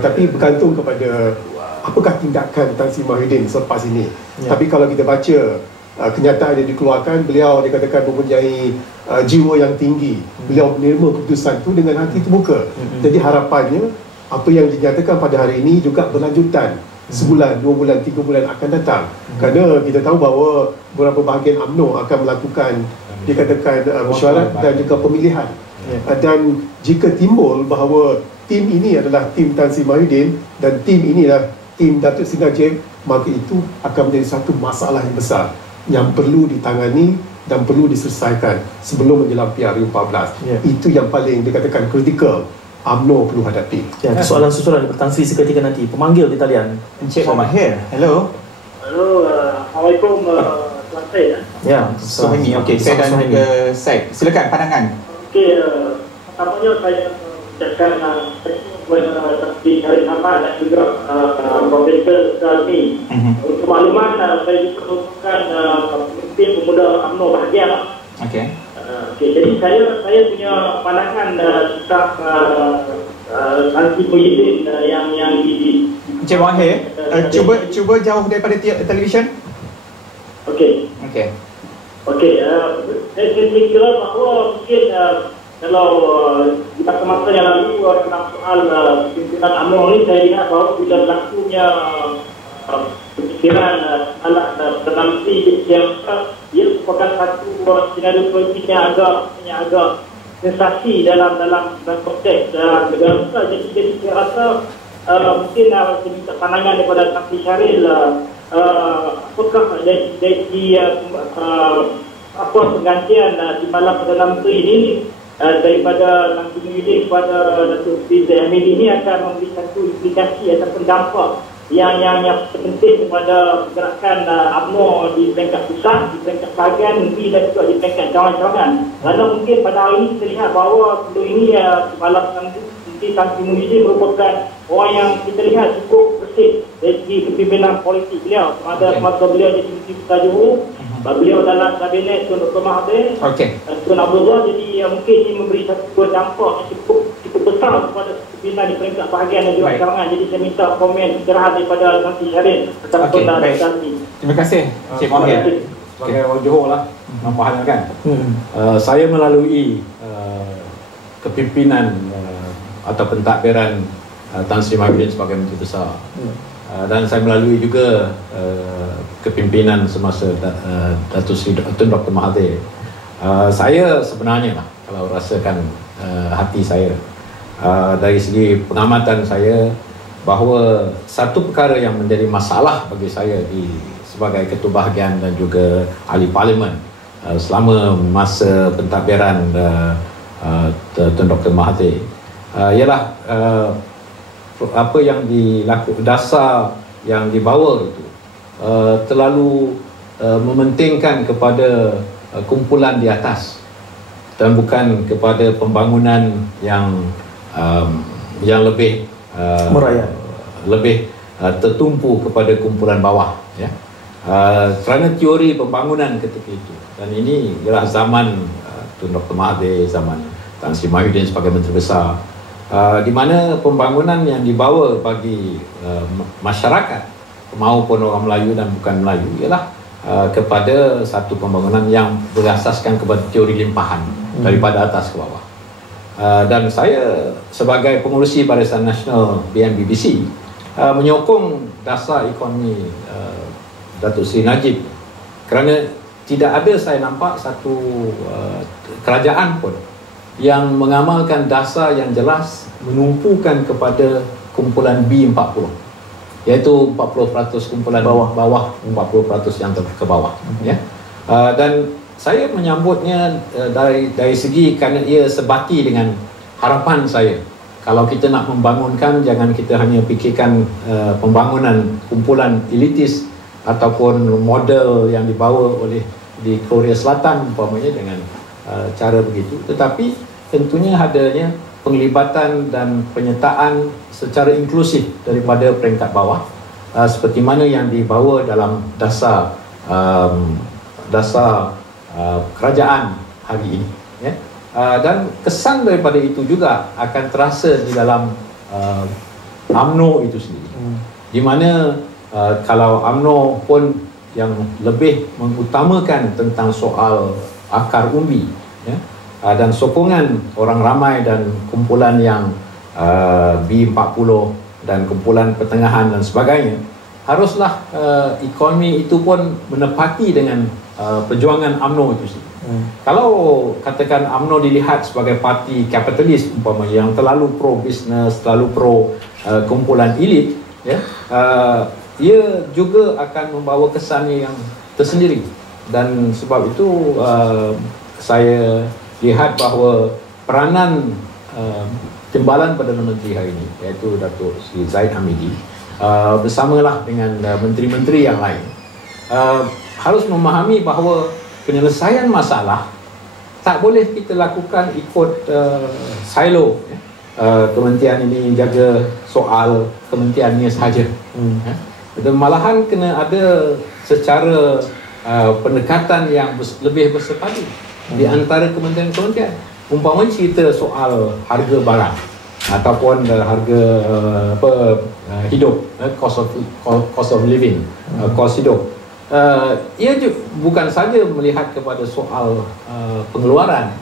Tapi bergantung kepada apakah tindakan Tan Sri Mahyudin selepas ini. Tapi kalau kita baca kenyataan yang dikeluarkan, beliau dikatakan mempunyai jiwa yang tinggi. Beliau menerima keputusan itu dengan hati terbuka. Jadi harapannya apa yang dinyatakan pada hari ini juga berlanjutan sebulan, 2 bulan, 3 bulan akan datang. Kerana kita tahu bahawa beberapa bahagian UMNO akan melakukan dikatakan mesyuarat dan juga pemilihan. Dan jika timbul bahawa tim ini adalah tim Tan Sri Mahyudin dan tim ini adalah tim Datuk Seri Najib, maka itu akan menjadi satu masalah yang besar yang perlu ditangani dan perlu diselesaikan sebelum menjelang PRU14. Itu yang paling dikatakan kritikal UMNO perlu hadapi. Soalan susulan Tan Sri seketika nanti. Pemanggil di talian, Encik Muhammad Mahir. Hello. Assalamualaikum Tuan Syed. Suhaimi. Okey, saya dan juga Syed. Silakan pandangan. Okey, pertamanya saya ucapkan kepada Sri Syarif Ahmad dan juga Profesor Salmi. Untuk makluman, saya juga merupakan pemimpin pemuda UMNO bahagian. Okey. Jadi saya punya pandangan tentang Tan Sri Mahyudin yang di Encik Mahir, cuba jauh daripada televisyen. Okey. Saya kira bahawa mungkin kalau di masa-masa yang lalu tentang soal pimpinan UMNO ni, saya lihat bahawa bila berlakunya pemikiran alat Perdana Menteri yang ia merupakan satu senario politik yang agak sensasi dalam konteks negara besar. Jadi saya rasa mungkin saya minta pandangan daripada Tan Sri Syaril, apakah dari apa penggantian di malam Perdana Menteri ini daripada Tan Sri Mahyudin kepada Datuk Seri Zahid Hamidi ini akan memberi satu implikasi ataupun dampak yang penting kepada pergerakan UMNO di peringkat pusat, di peringkat bahagian negeri dan juga di peringkat cawangan-cawangan. Kerana mungkin pada hari ini kita lihat bahawa sebelum ini malam nanti Tan Sri Mahyudin merupakan orang yang kita lihat cukup bersih dari segi kepimpinan politik beliau. Ada semasa beliau jadi Menteri Besar Johor, beliau dalam kabinet Tun Dr. Mahathir, Tun Abdullah. Jadi mungkin ini memberi satu dampak yang cukup besar kepada kepimpinan di peringkat bahagian dan juga cawangan. Jadi saya minta komen istirahat daripada Tan Sri Syaril tentang ini. Terima kasih Encik Mahir. Sebagai orang Johor lah, nampaknya kan. Saya melalui kepimpinan atau pentadbiran Tan Sri Mahyudin sebagai Menteri Besar, dan saya melalui juga kepimpinan semasa Datuk Seri Tun Dr. Mahathir. Saya sebenarnya lah, kalau rasakan hati saya, dari segi pengamatan saya, bahawa satu perkara yang menjadi masalah bagi saya sebagai Ketua Bahagian dan juga Ahli Parlimen selama masa pentadbiran Tun Dr. Mahathir ialah apa yang dilakukan, dasar yang dibawa itu terlalu mementingkan kepada kumpulan di atas dan bukan kepada pembangunan yang lebih merayat, lebih tertumpu kepada kumpulan bawah, ya. Kerana teori pembangunan ketika itu, dan ini ialah zaman Tun Dr. Mahathir, zaman Tan Sri Mahyudin sebagai Menteri Besar, di mana pembangunan yang dibawa bagi masyarakat maupun orang Melayu dan bukan Melayu ialah kepada satu pembangunan yang berasaskan kepada teori limpahan daripada atas ke bawah. Dan saya sebagai pengurusi Barisan Nasional BNBBC menyokong dasar ekonomi Datuk Seri Najib, kerana tidak ada saya nampak satu kerajaan pun yang mengamalkan dasar yang jelas menumpukan kepada kumpulan B40, iaitu 40% kumpulan bawah 40% yang ke bawah, ya. Dan saya menyambutnya dari segi kerana ia sebati dengan harapan saya. Kalau kita nak membangunkan, jangan kita hanya fikirkan pembangunan kumpulan elitis ataupun model yang dibawa oleh di Korea Selatan umpamanya dengan cara begitu, tetapi tentunya adanya penglibatan dan penyertaan secara inklusif daripada peringkat bawah, seperti mana yang dibawa dalam dasar kerajaan hari ini, ya. Dan kesan daripada itu juga akan terasa di dalam UMNO itu sendiri, di mana kalau UMNO pun yang lebih mengutamakan tentang soal akar umbi, ya, dan sokongan orang ramai dan kumpulan yang B40 dan kumpulan pertengahan dan sebagainya, haruslah ekonomi itu pun menepati dengan perjuangan UMNO itu sendiri. Kalau katakan UMNO dilihat sebagai parti kapitalis umpamanya yang terlalu pro bisnes, terlalu pro kumpulan elit, ya, ia juga akan membawa kesannya yang tersendiri. Dan sebab itu saya lihat bahawa peranan Timbalan Perdana Menteri hari ini, iaitu Datuk Seri Zahid Hamidi, bersamalah dengan menteri-menteri yang lain, harus memahami bahawa penyelesaian masalah tak boleh kita lakukan ikut silo, ya. Kementerian ini jaga soal kementeriannya sahaja, malahan kena ada secara pendekatan yang lebih bersepadu di antara kementerian-kementerian. Umpamanya cerita soal harga barang ataupun harga hidup, cost of living, cost hidup, ia bukan saja melihat kepada soal pengeluaran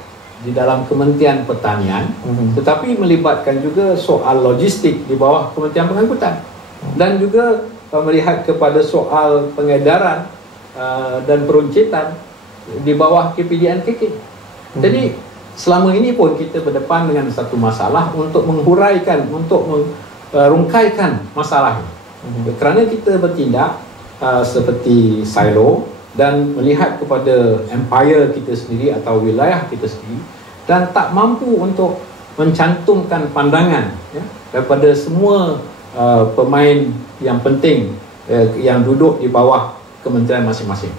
di dalam Kementerian Pertanian, tetapi melibatkan juga soal logistik di bawah Kementerian Pengangkutan, dan juga melihat kepada soal pengedaran dan peruncitan di bawah KPDN-KK. Jadi selama ini pun kita berdepan dengan satu masalah untuk menghuraikan, untuk merungkaikan masalah ini. Kerana kita bertindak seperti silo dan melihat kepada empire kita sendiri atau wilayah kita sendiri, dan tak mampu untuk mencantumkan pandangan, ya, daripada semua pemain yang penting yang duduk di bawah kementerian masing-masing.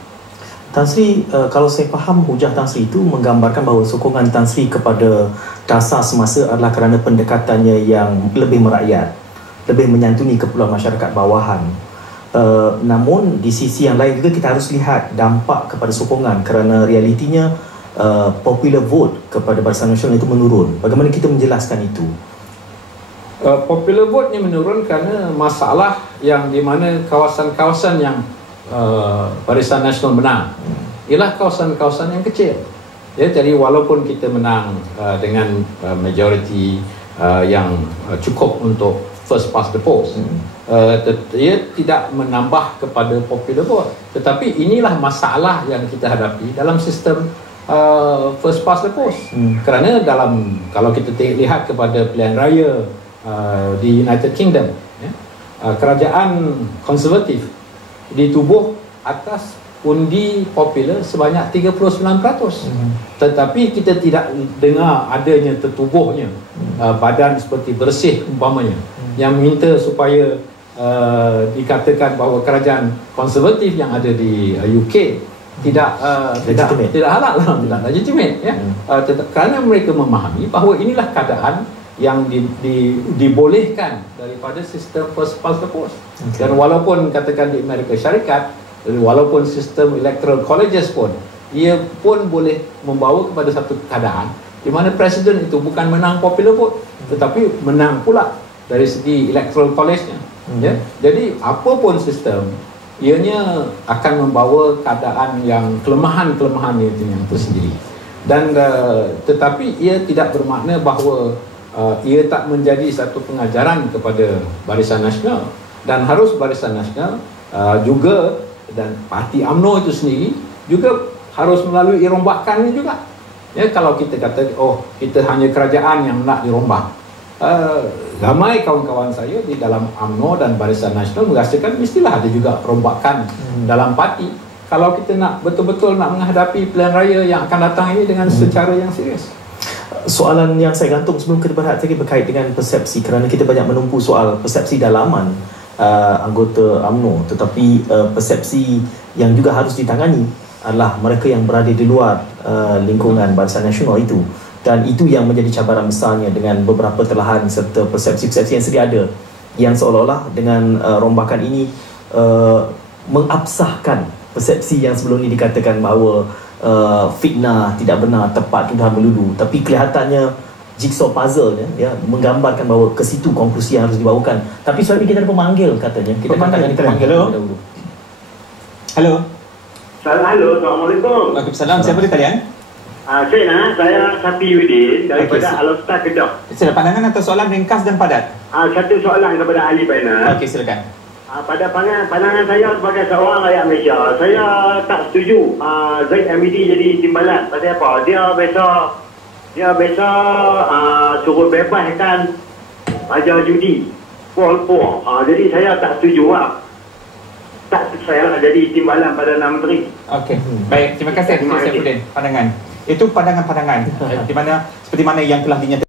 Tan Sri, kalau saya faham hujah Tan Sri itu menggambarkan bahawa sokongan Tan Sri kepada dasar semasa adalah kerana pendekatannya yang lebih merakyat, lebih menyantuni keperluan masyarakat bawahan. Namun di sisi yang lain juga kita harus lihat dampak kepada sokongan, kerana realitinya popular vote kepada Barisan Nasional itu menurun. Bagaimana kita menjelaskan itu? Popular vote ni menurun kerana masalah yang di mana kawasan-kawasan yang Barisan Nasional menang ialah kawasan-kawasan yang kecil, ya. Jadi walaupun kita menang dengan majoriti yang cukup untuk first past the post, ia tidak menambah kepada popular vote. Tetapi inilah masalah yang kita hadapi dalam sistem first past the post. Kerana kalau kita lihat kepada pilihan raya di United Kingdom, ya, kerajaan konservatif ditubuh atas undi popular sebanyak 39%. Tetapi kita tidak dengar adanya tertubuhnya badan seperti Bersih umpamanya yang minta supaya dikatakan bahawa kerajaan konservatif yang ada di UK tidak halal, tidak legitimate, ya. Kerana mereka memahami bahawa inilah keadaan yang dibolehkan daripada sistem first past the post. Dan walaupun katakan di Amerika Syarikat, walaupun sistem electoral colleges pun, ia pun boleh membawa kepada satu keadaan di mana presiden itu bukan menang popular vote, tetapi menang pula dari segi electoral college-nya, ya. Jadi apapun sistem, ianya akan membawa keadaan yang kelemahan-kelemahan itu yang tersendiri. Dan tetapi ia tidak bermakna bahawa ia tak menjadi satu pengajaran kepada Barisan Nasional, dan harus Barisan Nasional juga dan parti UMNO itu sendiri juga harus melalui rombakan ini juga, ya. Kalau kita kata kita hanya kerajaan yang nak dirombak, ramai kawan-kawan saya di dalam UMNO dan Barisan Nasional merasakan mestilah ada juga rombakan dalam parti kalau kita nak betul-betul nak menghadapi pilihan raya yang akan datang ini dengan secara yang serius. Soalan yang saya gantung sebelum kita berehat tadi berkait dengan persepsi, kerana kita banyak menumpu soal persepsi dalaman anggota UMNO, tetapi persepsi yang juga harus ditangani adalah mereka yang berada di luar lingkungan Barisan Nasional itu, dan itu yang menjadi cabaran besarnya dengan beberapa telahan serta persepsi-persepsi yang sedia ada yang seolah-olah dengan rombakan ini mengabsahkan persepsi yang sebelum ini dikatakan bahawa fitnah tidak benar, tepat, tuduhan melulu, tapi kelihatannya jigsaw puzzle ya, menggambarkan bahawa ke situ konklusi yang harus dibawakan. Tapi soal ini kita ada pemanggil katanya. Kita akan tanya pemanggil dahulu. Halo. Halo, Assalamualaikum. Waalaikumsalam. Siapa di talian? Saya Safi Yudin daripada Al-Ustaz Kedah. Sila pandangan atau soalan ringkas dan padat? Satu soalan kepada ahli panel. Okey, silakan. Pada pandangan saya sebagai seorang rakyat Malaysia, saya tak setuju Zaid Hamidi jadi timbalan. Pasal apa? Dia biasa suruh bebaskan Raja Judi Pol. Jadi saya tak setuju lah. Tak saya lah jadi timbalan pada 6 Menteri. Okey, baik. Terima kasih Tuan Saifuddin. Pandangan. Itu pandangan-pandangan di mana seperti mana yang telah dinyatakan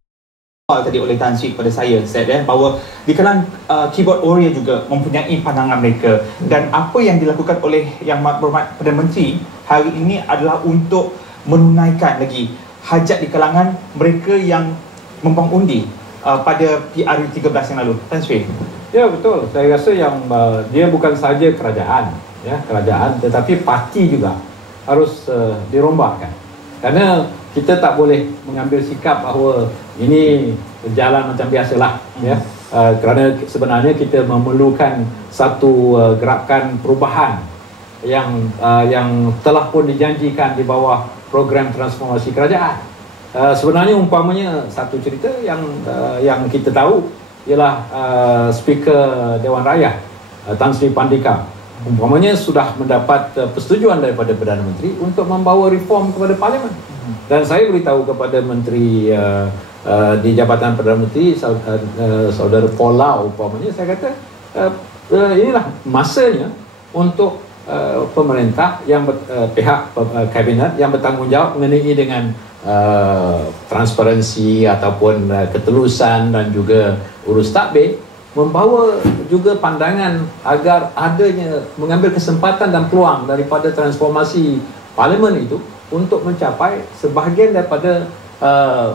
tadi oleh Tan Sri kepada saya, bahawa di kalangan keyboard warrior juga mempunyai pandangan mereka, dan apa yang dilakukan oleh Yang Berhormat Perdana Menteri hari ini adalah untuk menunaikan lagi hajat di kalangan mereka yang membuang undi pada PRU 13 yang lalu. Tan Sri. Ya, betul. Saya rasa yang dia bukan saja kerajaan, tetapi parti juga harus dirombakkan. Karena kita tak boleh mengambil sikap bahawa ini berjalan macam biasalah, kerana sebenarnya kita memerlukan satu gerakan perubahan yang telah pun dijanjikan di bawah program transformasi kerajaan. Sebenarnya umpamanya satu cerita yang kita tahu ialah Speaker Dewan Rakyat Tan Sri Pandika umpamanya sudah mendapat persetujuan daripada Perdana Menteri untuk membawa reform kepada Parlimen. Dan saya beritahu kepada Menteri di Jabatan Perdana Menteri, Saudara Paul Lau umpamanya, saya kata inilah masanya untuk pemerintah yang pihak kabinet yang bertanggungjawab mengenai dengan transparansi ataupun ketulusan dan juga urus tadbir, membawa juga pandangan agar adanya mengambil kesempatan dan peluang daripada transformasi Parlimen itu untuk mencapai sebahagian daripada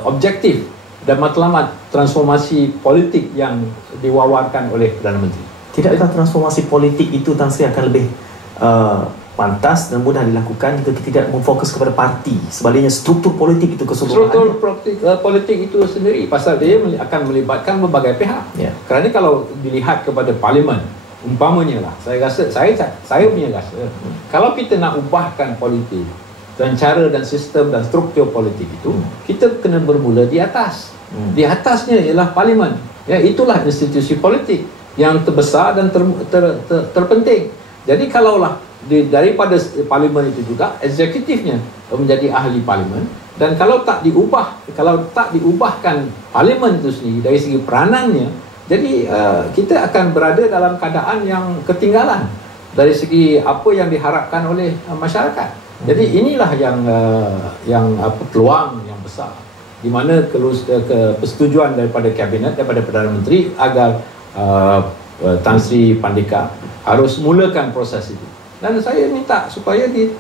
objektif dan matlamat transformasi politik yang diwawarkan oleh Perdana Menteri. Tidakkah transformasi politik itu Tan Sri akan lebih pantas dan mudah dilakukan jika kita tidak memfokus kepada parti, sebaliknya struktur politik itu keseluruhannya? Struktur politik itu sendiri, pasal dia akan melibatkan berbagai pihak. Kerana kalau dilihat kepada Parlimen umpamanya lah, saya rasa saya punya rasa kalau kita nak ubahkan politik dan cara dan sistem dan struktur politik itu, kita kena bermula di atas. Di atasnya ialah Parlimen. Itulah institusi politik yang terbesar dan terpenting. Jadi kalaulah daripada Parlimen itu juga eksekutifnya menjadi ahli Parlimen, dan kalau tak diubahkan Parlimen itu sendiri dari segi peranannya, jadi kita akan berada dalam keadaan yang ketinggalan dari segi apa yang diharapkan oleh masyarakat. Jadi inilah yang peluang yang besar di mana persetujuan daripada kabinet, daripada Perdana Menteri agar Tan Sri Pandika harus mulakan proses itu. Dan saya minta supaya di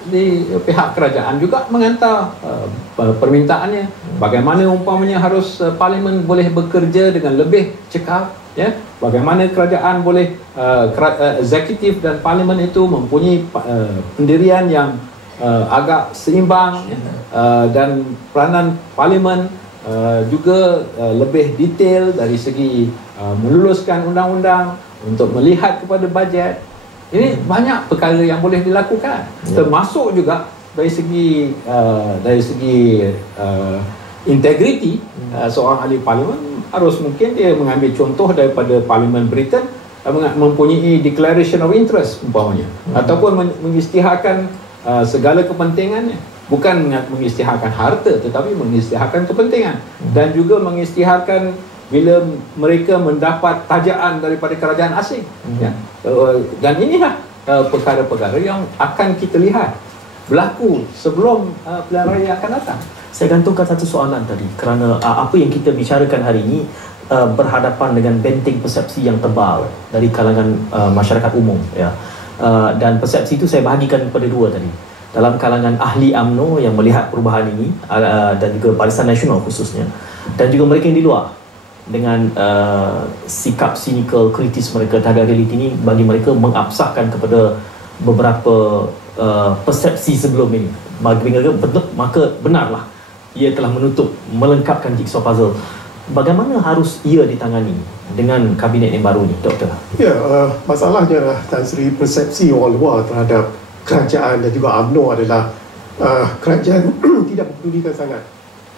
pihak kerajaan juga mengantar permintaannya. Bagaimana umpamanya harus Parlimen boleh bekerja dengan lebih cekap, bagaimana kerajaan boleh eksekutif dan Parlimen itu mempunyai pendirian yang agak seimbang, dan peranan Parlimen juga lebih detail dari segi meluluskan undang-undang, untuk melihat kepada bajet. Ini banyak perkara yang boleh dilakukan, termasuk juga dari segi integriti. Seorang ahli Parlimen harus mungkin dia mengambil contoh daripada Parlimen Britain, mempunyai declaration of interest umpamanya, ataupun mengisytiharkan segala kepentingannya, bukan mengisytiharkan harta tetapi mengisytiharkan kepentingan, dan juga mengisytiharkan bila mereka mendapat tajaan daripada kerajaan asing. Dan inilah perkara-perkara yang akan kita lihat berlaku sebelum pilihan raya akan datang. Saya gantungkan satu soalan tadi, kerana apa yang kita bicarakan hari ini berhadapan dengan benteng persepsi yang tebal dari kalangan masyarakat umum, dan persepsi itu saya bahagikan kepada dua tadi. Dalam kalangan ahli UMNO yang melihat perubahan ini, dan juga Barisan Nasional khususnya, dan juga mereka yang di luar dengan sikap sinikal kritis mereka terhadap realiti ini bagi mereka mengabsahkan kepada beberapa persepsi sebelum ini. Bagi mereka maka benarlah ia telah melengkapkan jigsaw puzzle. Bagaimana harus ia ditangani dengan kabinet yang baru ni, Doktor? Ya, masalahnya adalah Tan Sri, persepsi orang luar terhadap kerajaan dan juga UMNO adalah kerajaan tidak mempedulikan sangat.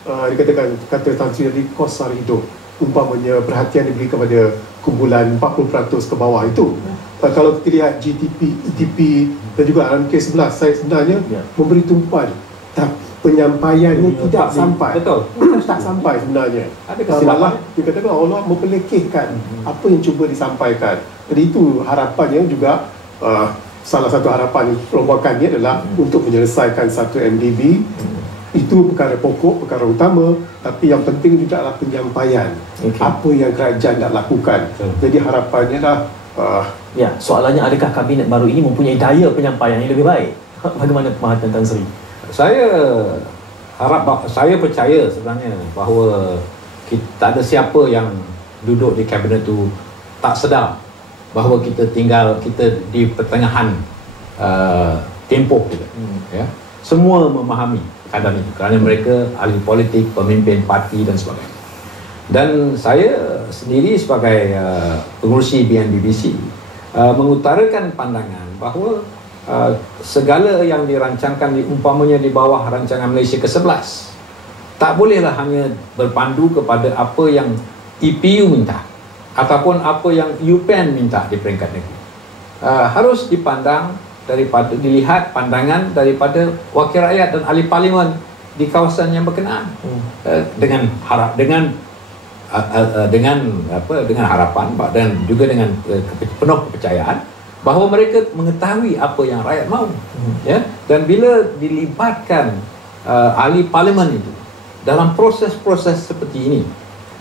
Dikatakan, kata Tan Sri tadi, kos sara hidup. Umpamanya perhatian diberi kepada kumpulan 40% ke bawah itu. Kalau kita lihat GDP, EDP dan juga dalam kes 11, saya sebenarnya memberi tumpuan, tapi penyampaiannya tidak sampai. Betul. Tak sampai sebenarnya. Ada kesilapan. Dikatakan Allah mempelekehkan apa yang cuba disampaikan. Jadi itu harapannya juga, salah satu harapan perombakannya adalah untuk menyelesaikan satu MDB. Itu perkara pokok, perkara utama, tapi yang penting juga adalah penyampaian. Apa yang kerajaan nak lakukan. Jadi harapannya dah ya, soalannya adakah kabinet baru ini mempunyai daya penyampaian yang lebih baik? Bagaimana pemahaman Tan Sri? Saya percaya sebenarnya bahawa tak ada siapa yang duduk di kabinet tu tak sedar bahawa kita di pertengahan tempoh kita. Ya. Semua memahami keadaan itu kerana mereka ahli politik, pemimpin parti dan sebagainya. Dan saya sendiri sebagai pengurusi BNBBC mengutarakan pandangan bahawa segala yang dirancangkan umpamanya di bawah rancangan Malaysia ke-11 tak bolehlah hanya berpandu kepada apa yang EPU minta ataupun apa yang UPN minta di peringkat negeri. Harus dilihat pandangan daripada wakil rakyat dan ahli parlimen di kawasan yang berkenaan, dengan harapan dan juga dengan penuh kepercayaan bahawa mereka mengetahui apa yang rakyat mahu. Ya, dan bila dilibatkan ahli parlimen itu dalam proses-proses seperti ini,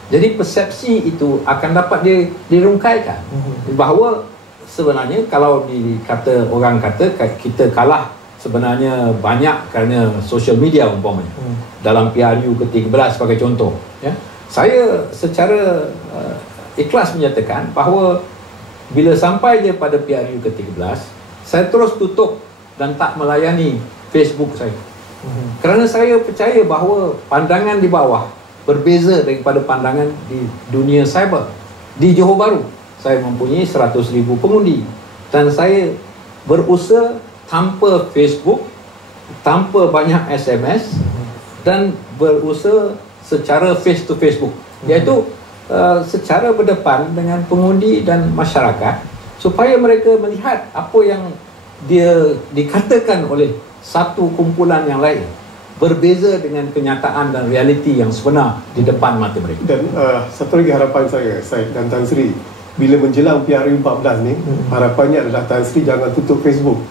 jadi persepsi itu akan dapat dirungkaikan bahawa sebenarnya kalau orang kata kita kalah sebenarnya banyak kerana social media umpamanya dalam PRU ke-13 sebagai contoh, ya. Saya secara ikhlas menyatakan bahawa bila sampai je pada PRU ke-13, saya terus tutup dan tak melayani Facebook saya. Kerana saya percaya bahawa pandangan di bawah berbeza daripada pandangan di dunia cyber. Di Johor Bahru saya mempunyai 100,000 pengundi dan saya berusaha tanpa Facebook, tanpa banyak SMS dan berusaha secara face to Facebook, iaitu secara berdepan dengan pengundi dan masyarakat supaya mereka melihat apa yang dia dikatakan oleh satu kumpulan yang lain berbeza dengan kenyataan dan realiti yang sebenar di depan mata mereka. Dan satu lagi harapan saya dan Tan Sri, bila menjelang PRU 14 ni, harapannya adalah Tan Sri jangan tutup Facebook.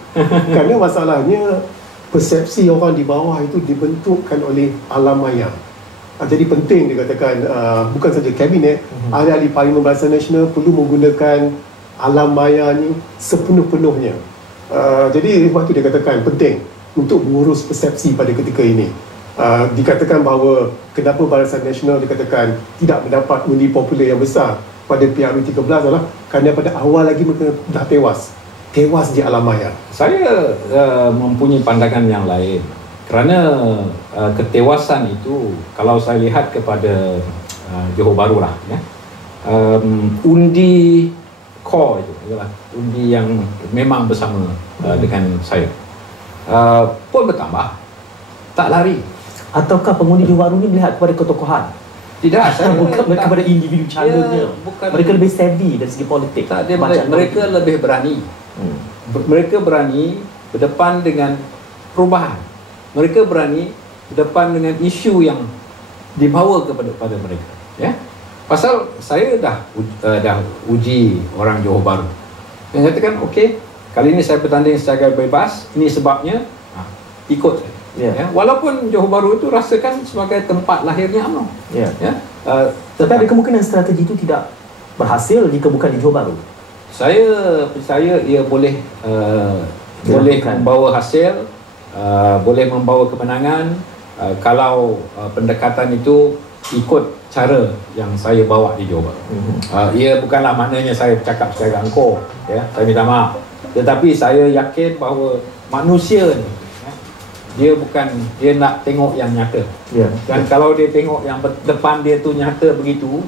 Kerana masalahnya persepsi orang di bawah itu dibentukkan oleh alam maya. Jadi penting dikatakan bukan saja kabinet, ahli-ahli Parlimen Barisan Nasional perlu menggunakan alam maya ni sepenuh-penuhnya. Jadi sebab itu dikatakan penting untuk mengurus persepsi pada ketika ini. Dikatakan bahawa kenapa Barisan Nasional dikatakan tidak mendapat undi popular yang besar pada PRU 13 adalah kerana pada awal lagi mereka dah tewas di alam maya. Saya mempunyai pandangan yang lain. Kerana ketewasan itu, kalau saya lihat kepada Johor Bahru lah, ya, undi core itu adalah undi yang memang bersama dengan saya pun bertambah, tak lari. Ataukah pengundi Johor Bahru ni melihat kepada ketokohan? Tidak, saya bukan kepada individu calonnya. Mereka lebih savvy dari segi politik. Tak, mereka lebih berani. Mereka berani berdepan dengan perubahan. Mereka berani berdepan dengan isu yang dibawa kepada mereka. Ya, pasal saya dah uji orang Johor Bahru. Yang katakan, okey, kali ini saya bertanding secara bebas. Ini sebabnya, ikut saya. Ya, walaupun Johor Bahru itu rasakan sebagai tempat lahirnya UMNO. Ya. Tapi ada kemungkinan strategi itu tidak berhasil jika bukan di Johor Bahru. Saya percaya ia boleh membawa hasil, boleh membawa kemenangan kalau pendekatan itu ikut cara yang saya bawa di Johor. Ia bukanlah maknanya saya bercakap secara angkuh, ya, saya minta maaf. Tetapi saya yakin bahawa manusia ni, dia nak tengok yang nyata. Dan kalau dia tengok yang depan dia tu nyata begitu,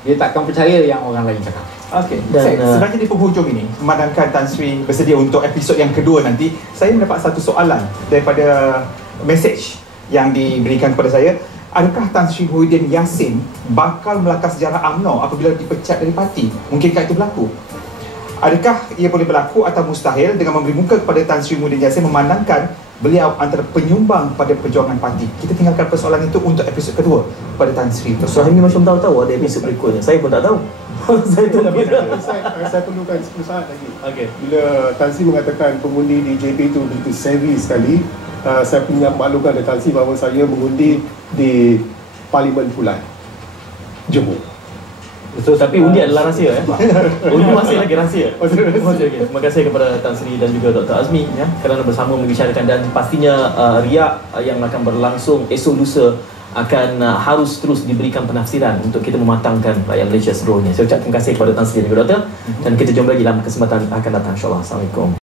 dia takkan percaya yang orang lain cakap. Okey. Dan sebenarnya di penghujung ini, memandangkan Tan Sri bersedia untuk episod yang kedua nanti, saya mendapat satu soalan daripada mesej yang diberikan kepada saya. Adakah Tan Sri Muhyiddin Yassin bakal melakar sejarah UMNO apabila dipecat dari parti? Mungkinkah itu berlaku? Adakah ia boleh berlaku atau mustahil dengan memberi muka kepada Tan Sri Muhyiddin Yassin memandangkan beliau antara penyumbang pada perjuangan parti? Kita tinggalkan persoalan itu untuk episod kedua pada Tan Sri. Soalan ini macam tahu-tahu ada episod berikutnya. Saya pun tak tahu. Saya perlukan 10 saat lagi. Bila Tan Sri mengatakan pengundi di JP itu begitu savvy sekali, saya punya maklumkan dari Tan Sri bahawa saya mengundi di Parlimen Pulan Johor. So, tapi undi adalah rahsia, ya? Undi masih lagi rahsia. Terima kasih kepada Tan Sri dan juga Dr. Azmi, ya, kerana bersama membicarakan, dan pastinya riak yang akan berlangsung esok lusa akan harus terus diberikan penafsiran untuk kita mematangkan rakyat Malaysia seluruhnya. Saya ucap terima kasih kepada Tan Sri dan juga Doktor, dan kita jumpa lagi dalam kesempatan akan datang, insyaAllah. Assalamualaikum.